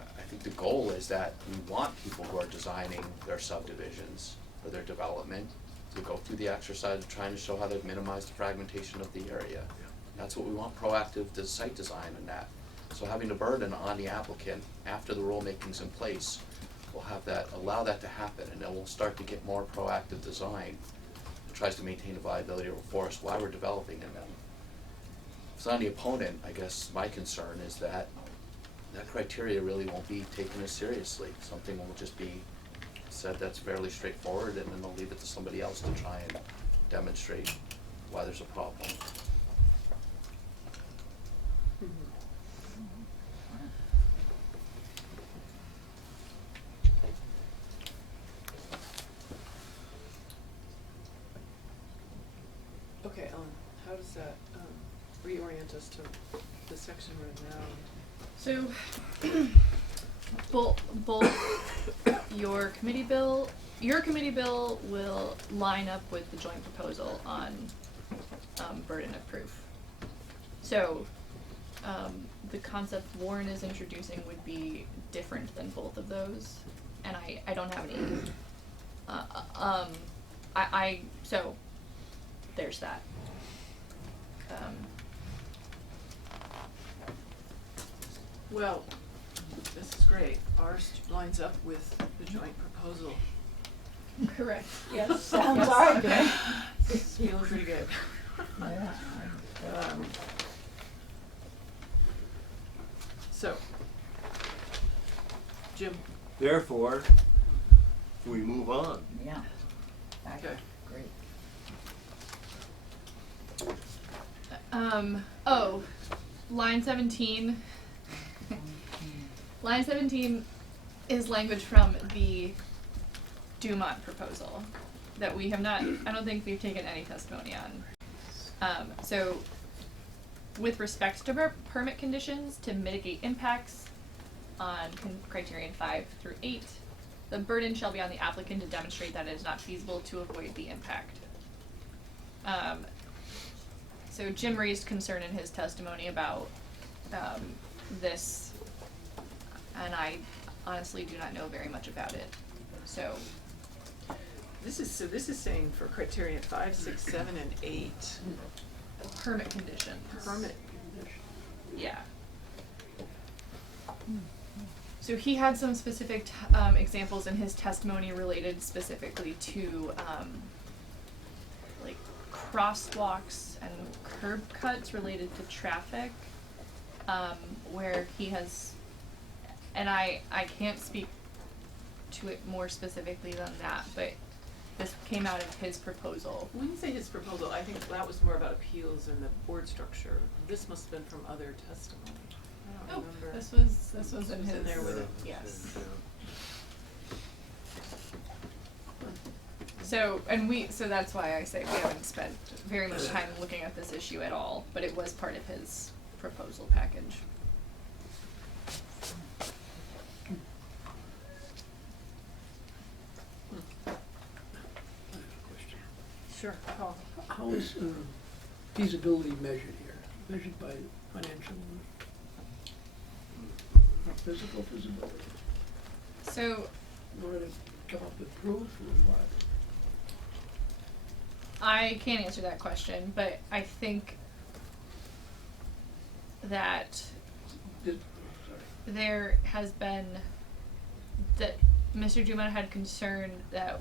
I think the goal is that we want people who are designing their subdivisions or their development to go through the exercise of trying to show how they've minimized the fragmentation of the area. That's what we want, proactive site design in that. So having the burden on the applicant after the rulemaking's in place will have that, allow that to happen, and then we'll start to get more proactive design that tries to maintain the viability of a forest while we're developing in them. It's not the opponent, I guess my concern is that that criteria really won't be taken as seriously. Something will just be said that's fairly straightforward, and then they'll leave it to somebody else to try and demonstrate why there's a problem. Okay, Ellen, how does that reorient us to the section we're in now? So, both your committee bill will line up with the joint proposal on burden of proof. So, the concept Warren is introducing would be different than both of those, and I don't have any. So there's that. Well, this is great. Ours lines up with the joint proposal. Correct. Yes, sounds all right to me. It's feeling pretty good. So, Jim, Therefore, we move on. Yeah. okay. Great. Line 17. Line 17 is language from the Dumont proposal that we have not, I don't think we've taken any testimony on. So, with respect to permit conditions to mitigate impacts on criterion 5 through 8, the burden shall be on the applicant to demonstrate that it is not feasible to avoid the impact. So Jim raised concern in his testimony about this, and I honestly do not know very much about it. So This is saying for criterion 5, 6, 7, and 8. permit conditions. Permit. Yeah. So he had some specific examples in his testimony related specifically to like crosswalks and curb cuts related to traffic, where he has, and I can't speak to it more specifically than that, but this came out of his proposal. When you say his proposal, I think that was more about appeals and the board structure. This must have been from other testimony. I don't remember. This was in This was his. in there with it. Yes. So that's why I say we haven't spent very much time looking at this issue at all, but it was part of his proposal package. Sure, Paul. How is feasibility measured here? Measured by financial or physical feasibility? So In order to come up with proof or what? I can't answer that question, but I think that Sorry. there has been, that Mr. Dumont had concern that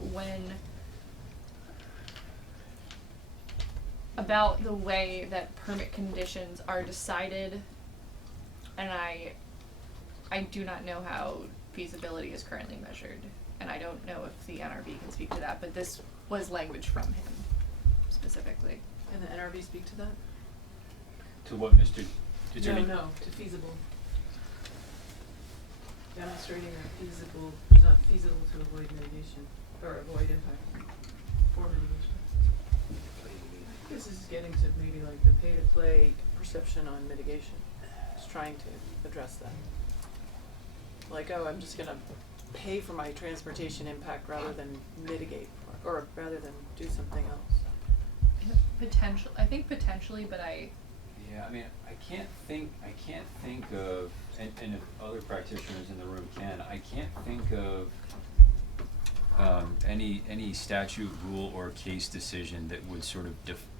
about the way that permit conditions are decided, and I do not know how feasibility is currently measured, and I don't know if the NRB can speak to that, but this was language from him specifically. Can the NRB speak to that? To what, Mr. Attorney? No, to feasible. Demonstrating that feasible, not feasible to avoid mitigation, or avoid impact for mitigation. This is getting to maybe like the pay-to-play perception on mitigation. Just trying to address that. Like, oh, I'm just gonna pay for my transportation impact rather than mitigate, or rather than do something else. I think potentially, but Yeah, I mean, I can't think of, and if other practitioners in the room can, I can't think of any statute, rule, or case decision that would sort of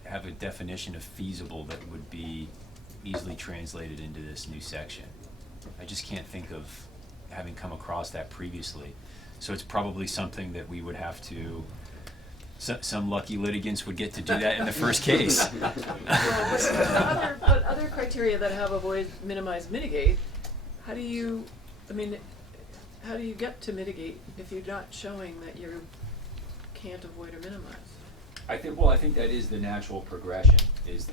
have a definition of feasible that would be easily translated into this new section. I just can't think of having come across that previously. So it's probably something that we would have to, some lucky litigants would get to do that in the first case. Well, but other criteria that have avoid, minimize, mitigate how do you, I mean, how do you get to mitigate if you're not showing that you can't avoid or minimize? I think that is the natural progression, is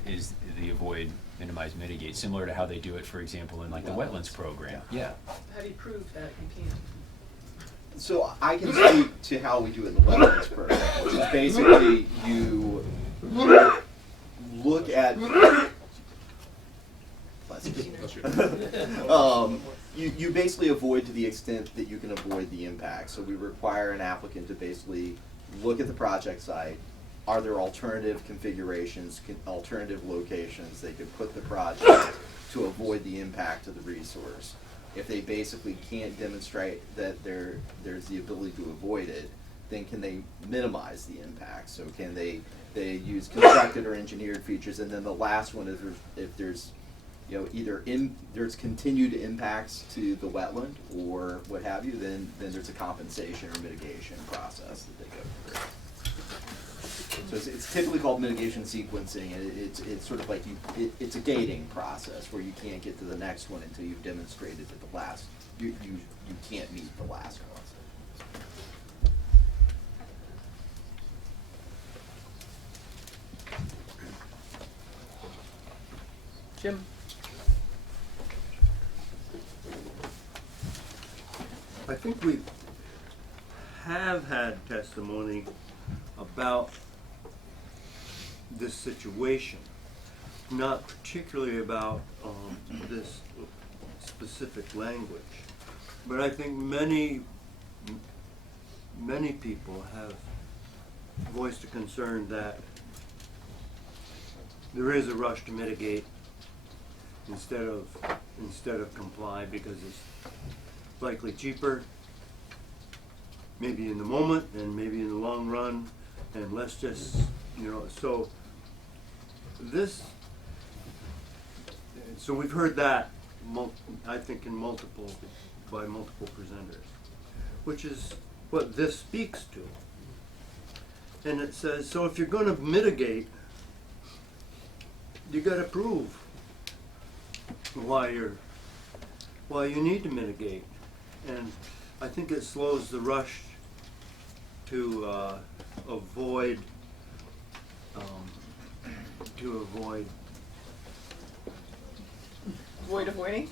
the avoid, minimize, mitigate, similar to how they do it, for example, in like the wetlands program. Yeah. How do you prove that you can't? So I can speak to how we do it in the wetlands program, which is basically you look at you basically avoid to the extent that you can avoid the impact. So we require an applicant to basically look at the project site. Are there alternative configurations, alternative locations they could put the project to avoid the impact of the resource? If they basically can't demonstrate that there's the ability to avoid it, then can they minimize the impact? So can they use constructed or engineered features? And then the last one is if there's either there's continued impacts to the wetland or what have you, then there's a compensation or mitigation process that they go through. So it's typically called mitigation sequencing, and it's sort of like it's a gating process where you can't get to the next one until you've demonstrated that the last you can't meet the last one. Jim? I think we have had testimony about this situation, not particularly about this specific language, but I think many people have voiced a concern that there is a rush to mitigate instead of comply because it's likely cheaper, maybe in the moment and maybe in the long run, and let's just, so we've heard that, I think, by multiple presenters, which is what this speaks to. And it says, so if you're going to mitigate, you got to prove why you need to mitigate. And I think it slows the rush to avoid Avoiding?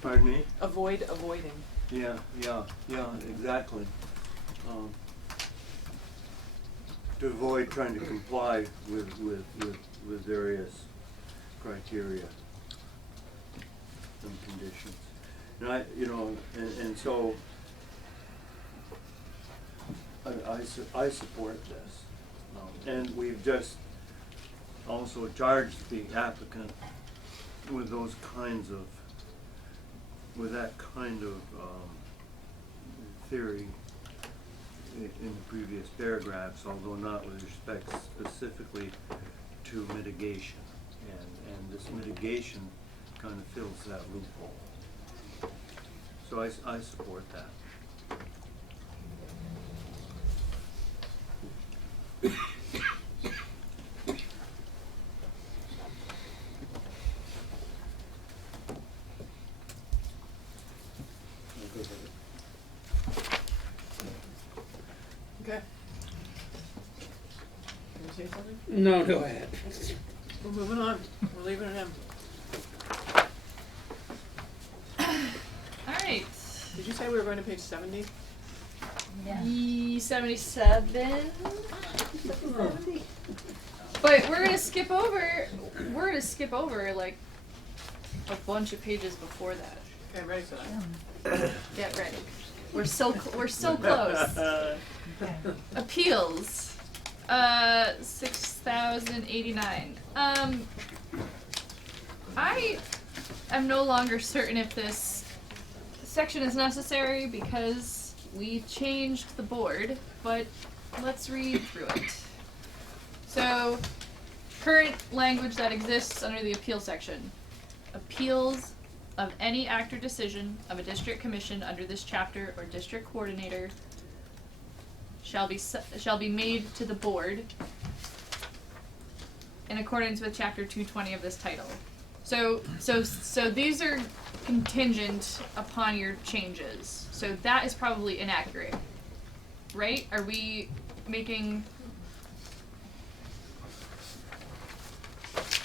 Pardon me? Avoiding. Yeah, exactly. To avoid trying to comply with various criteria and conditions. And so I support this. And we've just also charged the applicant with that kind of theory in the previous paragraphs, although not with respect specifically to mitigation. And this mitigation kind of fills that loophole. So I support that. Okay. Can you say something? No, go ahead. We're moving on. We're leaving it at him. Alright. Did you say we were going to page 70? Yeah. 77. But we're gonna skip over like a bunch of pages before that. Okay, ready for that. Get ready. We're so close. Appeals. 6,089. I am no longer certain if this section is necessary because we changed the board, but let's read through it. So, current language that exists under the appeal section. Appeals of any act or decision of a district commission under this chapter or district coordinator shall be made to the board in accordance with chapter 220 of this title. So these are contingent upon your changes. So that is probably inaccurate, right? Are we making?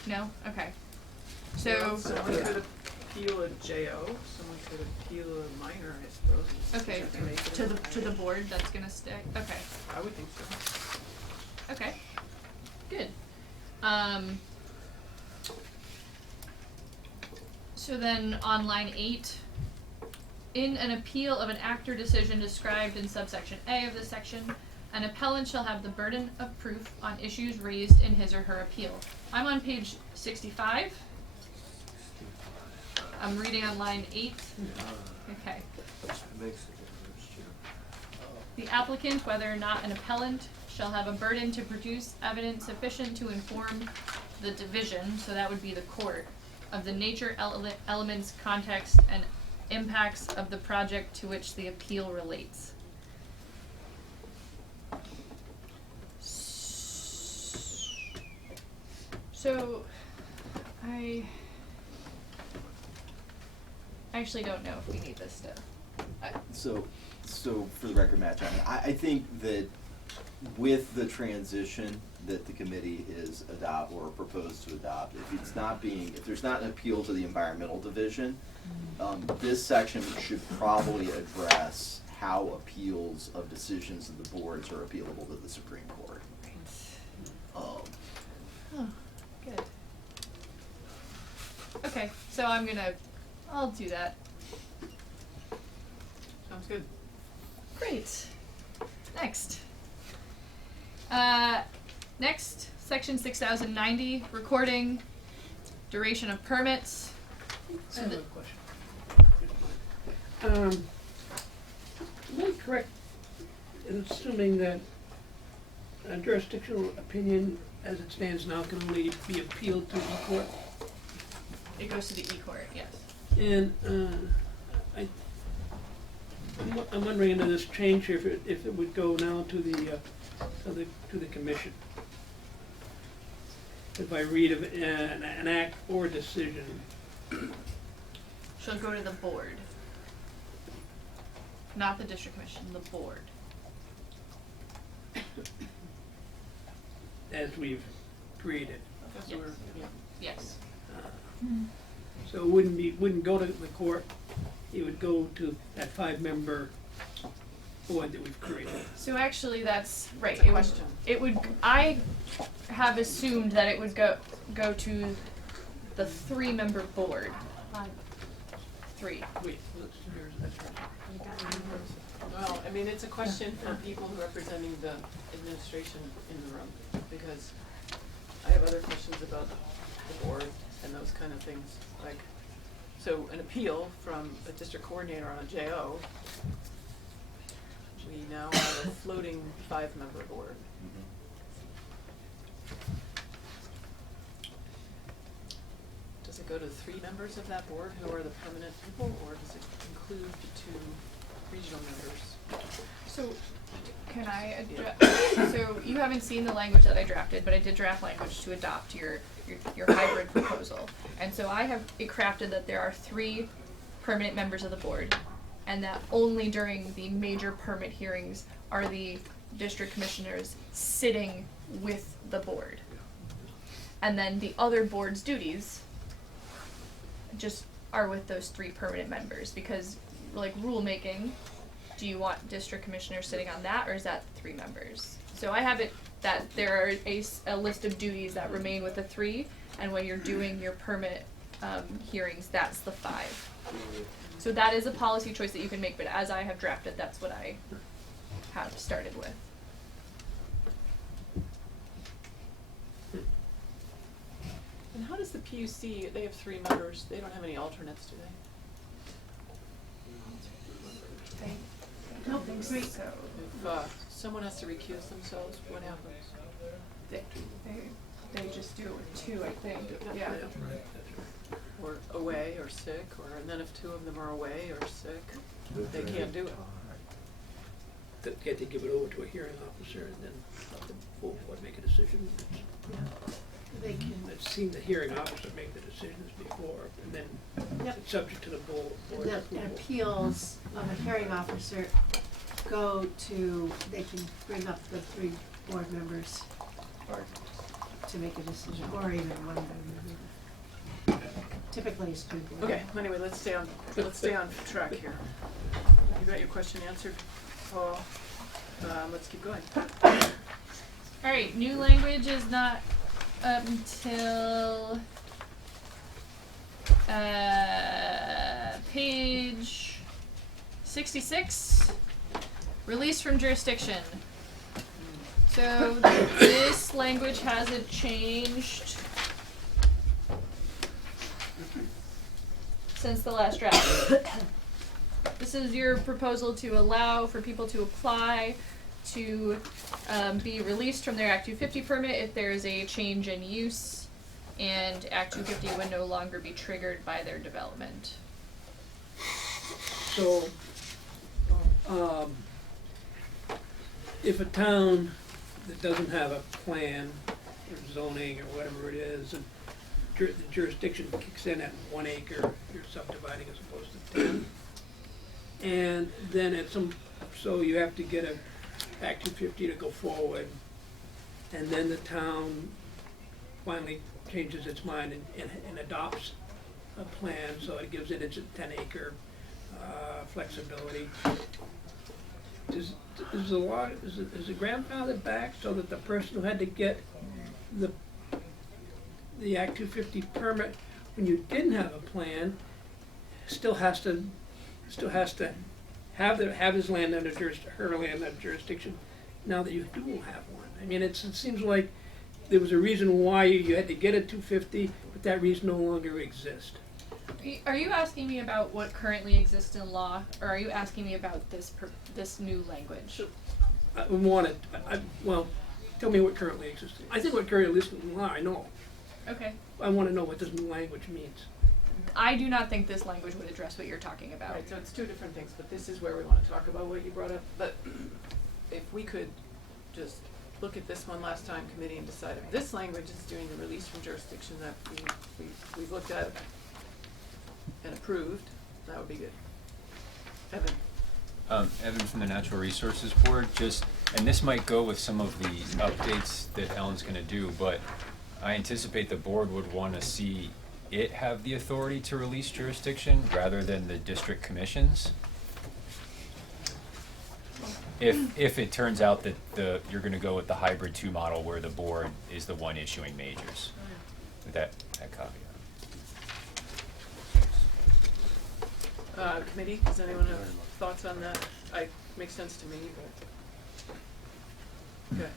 No? Okay. So, Someone could appeal a JO, someone could appeal a minor, I suppose. and okay, just make it to a the minor. board, that's gonna stay, okay, I would think so. okay, good. So then on line 8, in an appeal of an act or decision described in subsection A of this section, an appellant shall have the burden of proof on issues raised in his or her appeal. I'm on page 65. I'm reading on line 8. Okay. It makes a difference, too. The applicant, whether or not an appellant, shall have a burden to produce evidence sufficient to inform the division, so that would be the court, of the nature, elements, context, and impacts of the project to which the appeal relates. So, I actually don't know if we need this stuff. So for the record, Matt, I think that with the transition that the committee is adopt or proposed to adopt, if there's not an appeal to the environmental division, this section should probably address how appeals of decisions of the boards are appealable to the Supreme Court. Oh, good. Okay, so I'll do that. Sounds good. Great. Next. Next, section 6090, recording, duration of permits. I have a question. Am I correct in assuming that a jurisdictional opinion as it stands now can only be appealed to e-court? It goes to the e-court, yes. And I'm wondering under this change here if it would go now to the commission. If I read of an act or decision, She'll go to the board. Not the district commission, the board. as we've created. That's Yes. what we're, yeah. Yes. So it wouldn't go to the court, it would go to that 5-member board that we've created. So actually, that's right. It's a question. I have assumed that it would go to the 3-member board. 3. Wait, that's right. Well, I mean, it's a question for people who are representing the administration in the room, because I have other questions about the board and those kind of things. Like, so an appeal from a district coordinator on a JO, we now have a floating 5-member board. Does it go to 3 members of that board who are the permanent people, or does it include the 2 regional members? So, can I address? So you haven't seen the language that I drafted, but I did draft language to adopt your hybrid proposal. And so I have it crafted that there are 3 permanent members of the board, and that only during the major permit hearings are the district commissioners sitting with the board. And then the other board's duties just are with those 3 permanent members, because like rulemaking, do you want district commissioners sitting on that, or is that 3 members? So I have it that there are a list of duties that remain with the 3, and when you're doing your permit hearings, that's the 5. So that is a policy choice that you can make, but as I have drafted, that's what I have started with. And how does the PUC, they have 3 members, they don't have any alternates, do they? I don't think so. If someone has to recuse themselves, what happens? They just do it with 2, I think. Yeah. Or away or sick, and then if 2 of them are away or sick, they can't do it. They give it over to a hearing officer and then let the full board make a decision. They can, I've seen the hearing officer make the decisions before, and then Yep. it's subject to the board's the approval. appeals of a hearing officer go to, they can bring up the 3 board members to make a decision, or even one board member. Typically it's 2 board. Okay, anyway, let's stay on track here. You got your question answered, Paul? Let's keep going. Alright, new language is not up until page 66. Release from jurisdiction. So this language hasn't changed since the last draft. This is your proposal to allow for people to apply to be released from their Act 250 permit if there is a change in use, and Act 250 would no longer be triggered by their development. So, if a town that doesn't have a plan or zoning or whatever it is, and the jurisdiction kicks in at 1 acre, you're subdividing as opposed to 10. And then so you have to get a Act 250 to go forward, and then the town finally changes its mind and adopts a plan, so it gives it its 10 acre flexibility. Is the grandfather back so that the person who had to get the Act 250 permit when you didn't have a plan still has to have his land under her land under jurisdiction now that you do have one? I mean, it seems like there was a reason why you had to get a 250, but that reason no longer exists. Are you asking me about what currently exists in law, or are you asking me about this new language? I want it. Well, tell me what currently exists. I think what currently exists in law, I know. Okay. I want to know what this new language means. I do not think this language would address what you're talking about. Right, so it's 2 different things, but this is where we want to talk about what you brought up. But if we could just look at this one last time, committee, and decide if this language is doing the release from jurisdiction that we've looked at and approved, that would be good. Evan? Evan from the Natural Resources Board, and this might go with some of the updates that Ellen's gonna do, but I anticipate the board would wanna see it have the authority to release jurisdiction rather than the district commissions. If it turns out that you're gonna go with the hybrid 2 model where the board is the one issuing majors, with that caveat. Committee, does anyone have thoughts on that? Makes sense to me, but. Okay.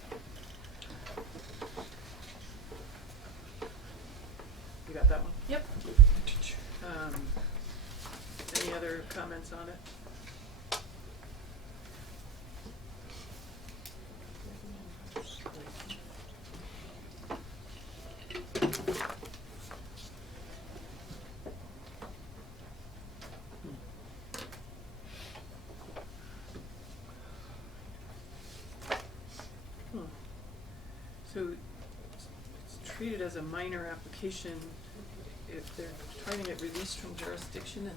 You got that one? Yep. Any other comments on it? So it's treated as a minor application if they're trying to get released from jurisdiction, and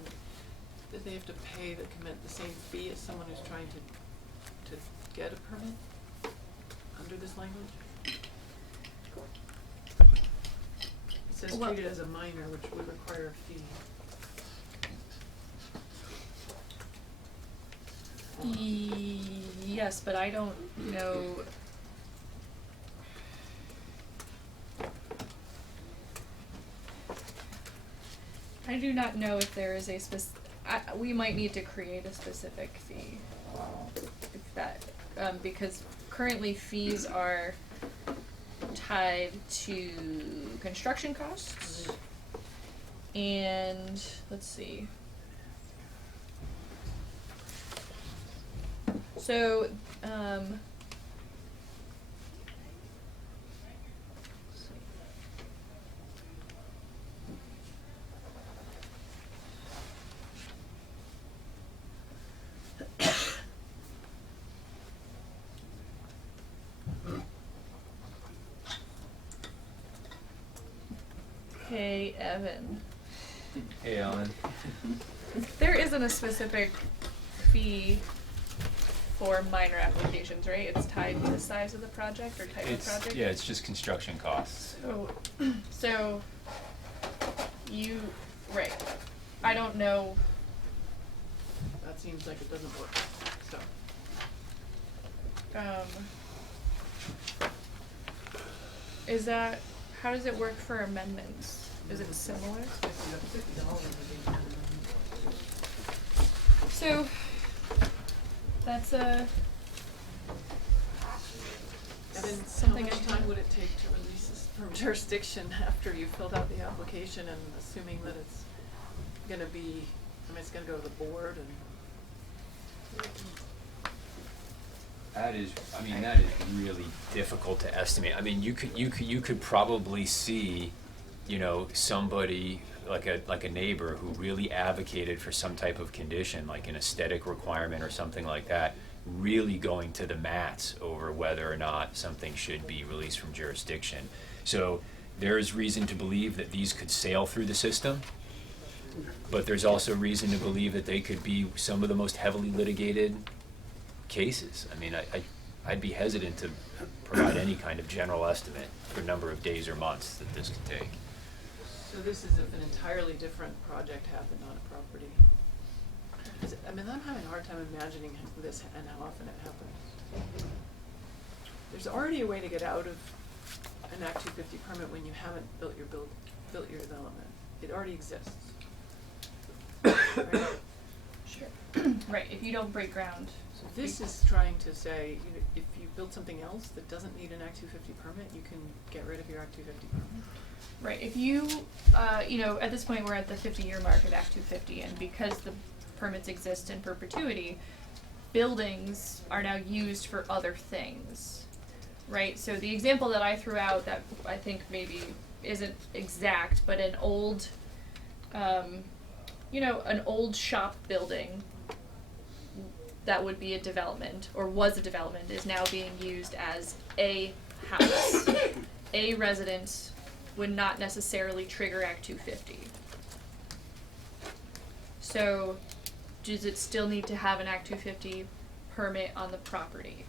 that they have to pay the same fee as someone who's trying to get a permit under this language? It says Well, treated as a minor, which would require a fee. Yes, but I don't know. I do not know if there is a we might need to create a specific fee. If that, because currently fees are tied to construction costs. And let's see. So, Hey, Evan. Hey, Alan. There isn't a specific fee for minor applications, right? It's tied to the size of the project or type of project? Yeah, it's just construction costs. So, you, right, I don't know, That seems like it doesn't work, so. is that, how does it work for amendments? Is it similar? So, that's a, Evan, how something much I can- time would it take to release this from jurisdiction after you filled out the application and assuming that it's gonna be, I mean, it's gonna go to the board and? That is, I mean, that is really difficult to estimate. I mean, you could probably see, you know, somebody like a neighbor who really advocated for some type of condition, like an aesthetic requirement or something like that, really going to the mats over whether or not something should be released from jurisdiction. So there's reason to believe that these could sail through the system, but there's also reason to believe that they could be some of the most heavily litigated cases. I mean, I'd be hesitant to provide any kind of general estimate for number of days or months that this could take. So this is if an entirely different project happened on a property. I mean, I'm having a hard time imagining this and how often it happens. There's already a way to get out of an Act 250 permit when you haven't built your development. It already exists. Right? sure, right, if you don't break ground. So this is trying to say, you know, if you build something else that doesn't need an Act 250 permit, you can get rid of your Act 250 permit. Right, if you, you know, at this point, we're at the 50-year mark of Act 250, and because the permits exist in perpetuity, buildings are now used for other things, right? So the example that I threw out that I think maybe isn't exact, but an old, you know, an old shop building that would be a development, or was a development, is now being used as a house. A residence would not necessarily trigger Act 250. So, does it still need to have an Act 250 permit on the property?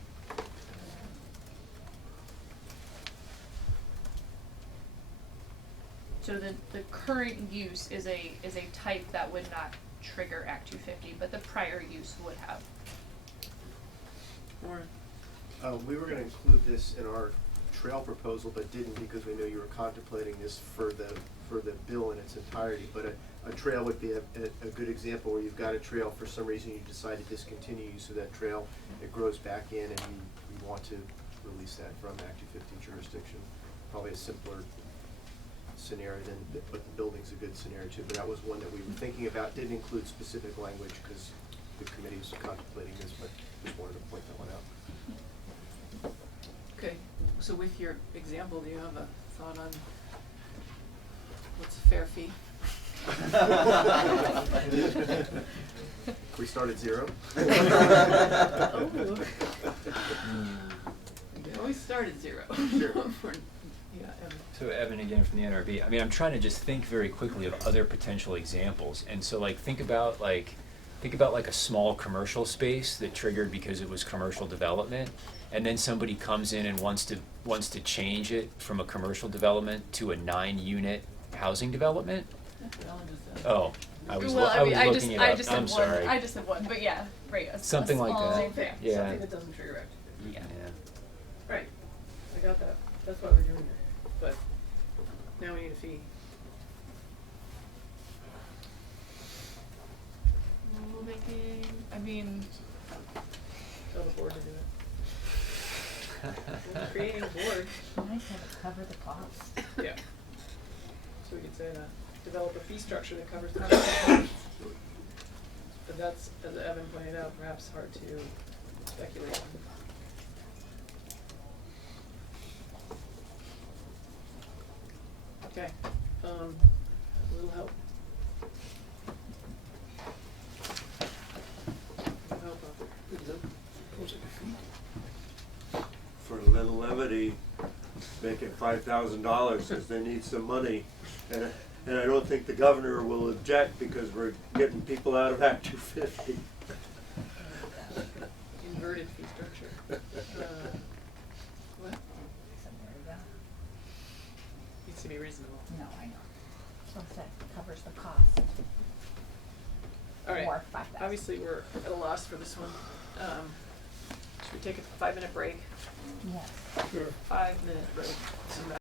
So the current use is a type that would not trigger Act 250, but the prior use would have. Or We were gonna include this in our trail proposal, but didn't because we know you were contemplating this for the bill in its entirety. But a trail would be a good example where you've got a trail, for some reason you decide to discontinue use of that trail, it grows back in and you want to release that from Act 250 jurisdiction. Probably a simpler scenario but the building's a good scenario too. But that was one that we were thinking about, didn't include specific language because the committee was contemplating this, but just wanted to point that one out. okay, so with your example, do you have a thought on what's a fair fee? We start at zero. Oh, Lord. You can always start at zero. Sure. Yeah, Evan. So Evan again from the NRB. I mean, I'm trying to just think very quickly of other potential examples. And so like think about like a small commercial space that triggered because it was commercial development, and then somebody comes in and wants to change it from a commercial development to a 9-unit housing development. That's what Ellen just said. Oh, I was Well, I mean, looking it up. I'm sorry. I just said one, but yeah, right. Something like small that. thing. Yeah. Something that doesn't trigger Act 250. Yeah. Right, I got that, that's why we're doing it, but now we need a fee. Rulemaking, I mean, Tell the board to do it. We're creating a board. Might have it cover the cost. Yeah. So we could say that, develop a fee structure that covers the costs. But that's, as Evan pointed out, perhaps hard to speculate on. Okay, a little help. Help out there. For a little levity, make it $5,000 because they need some money. And I don't think the governor will object because we're getting people out of Act 250. Inverted fee structure. What? Somewhere to go. Needs to be reasonable. No, I know. So that covers the cost. All right. Or 5,000. Obviously, we're at a loss for this one. Should we take a 5-minute break? Yes. Sure. 5-minute break.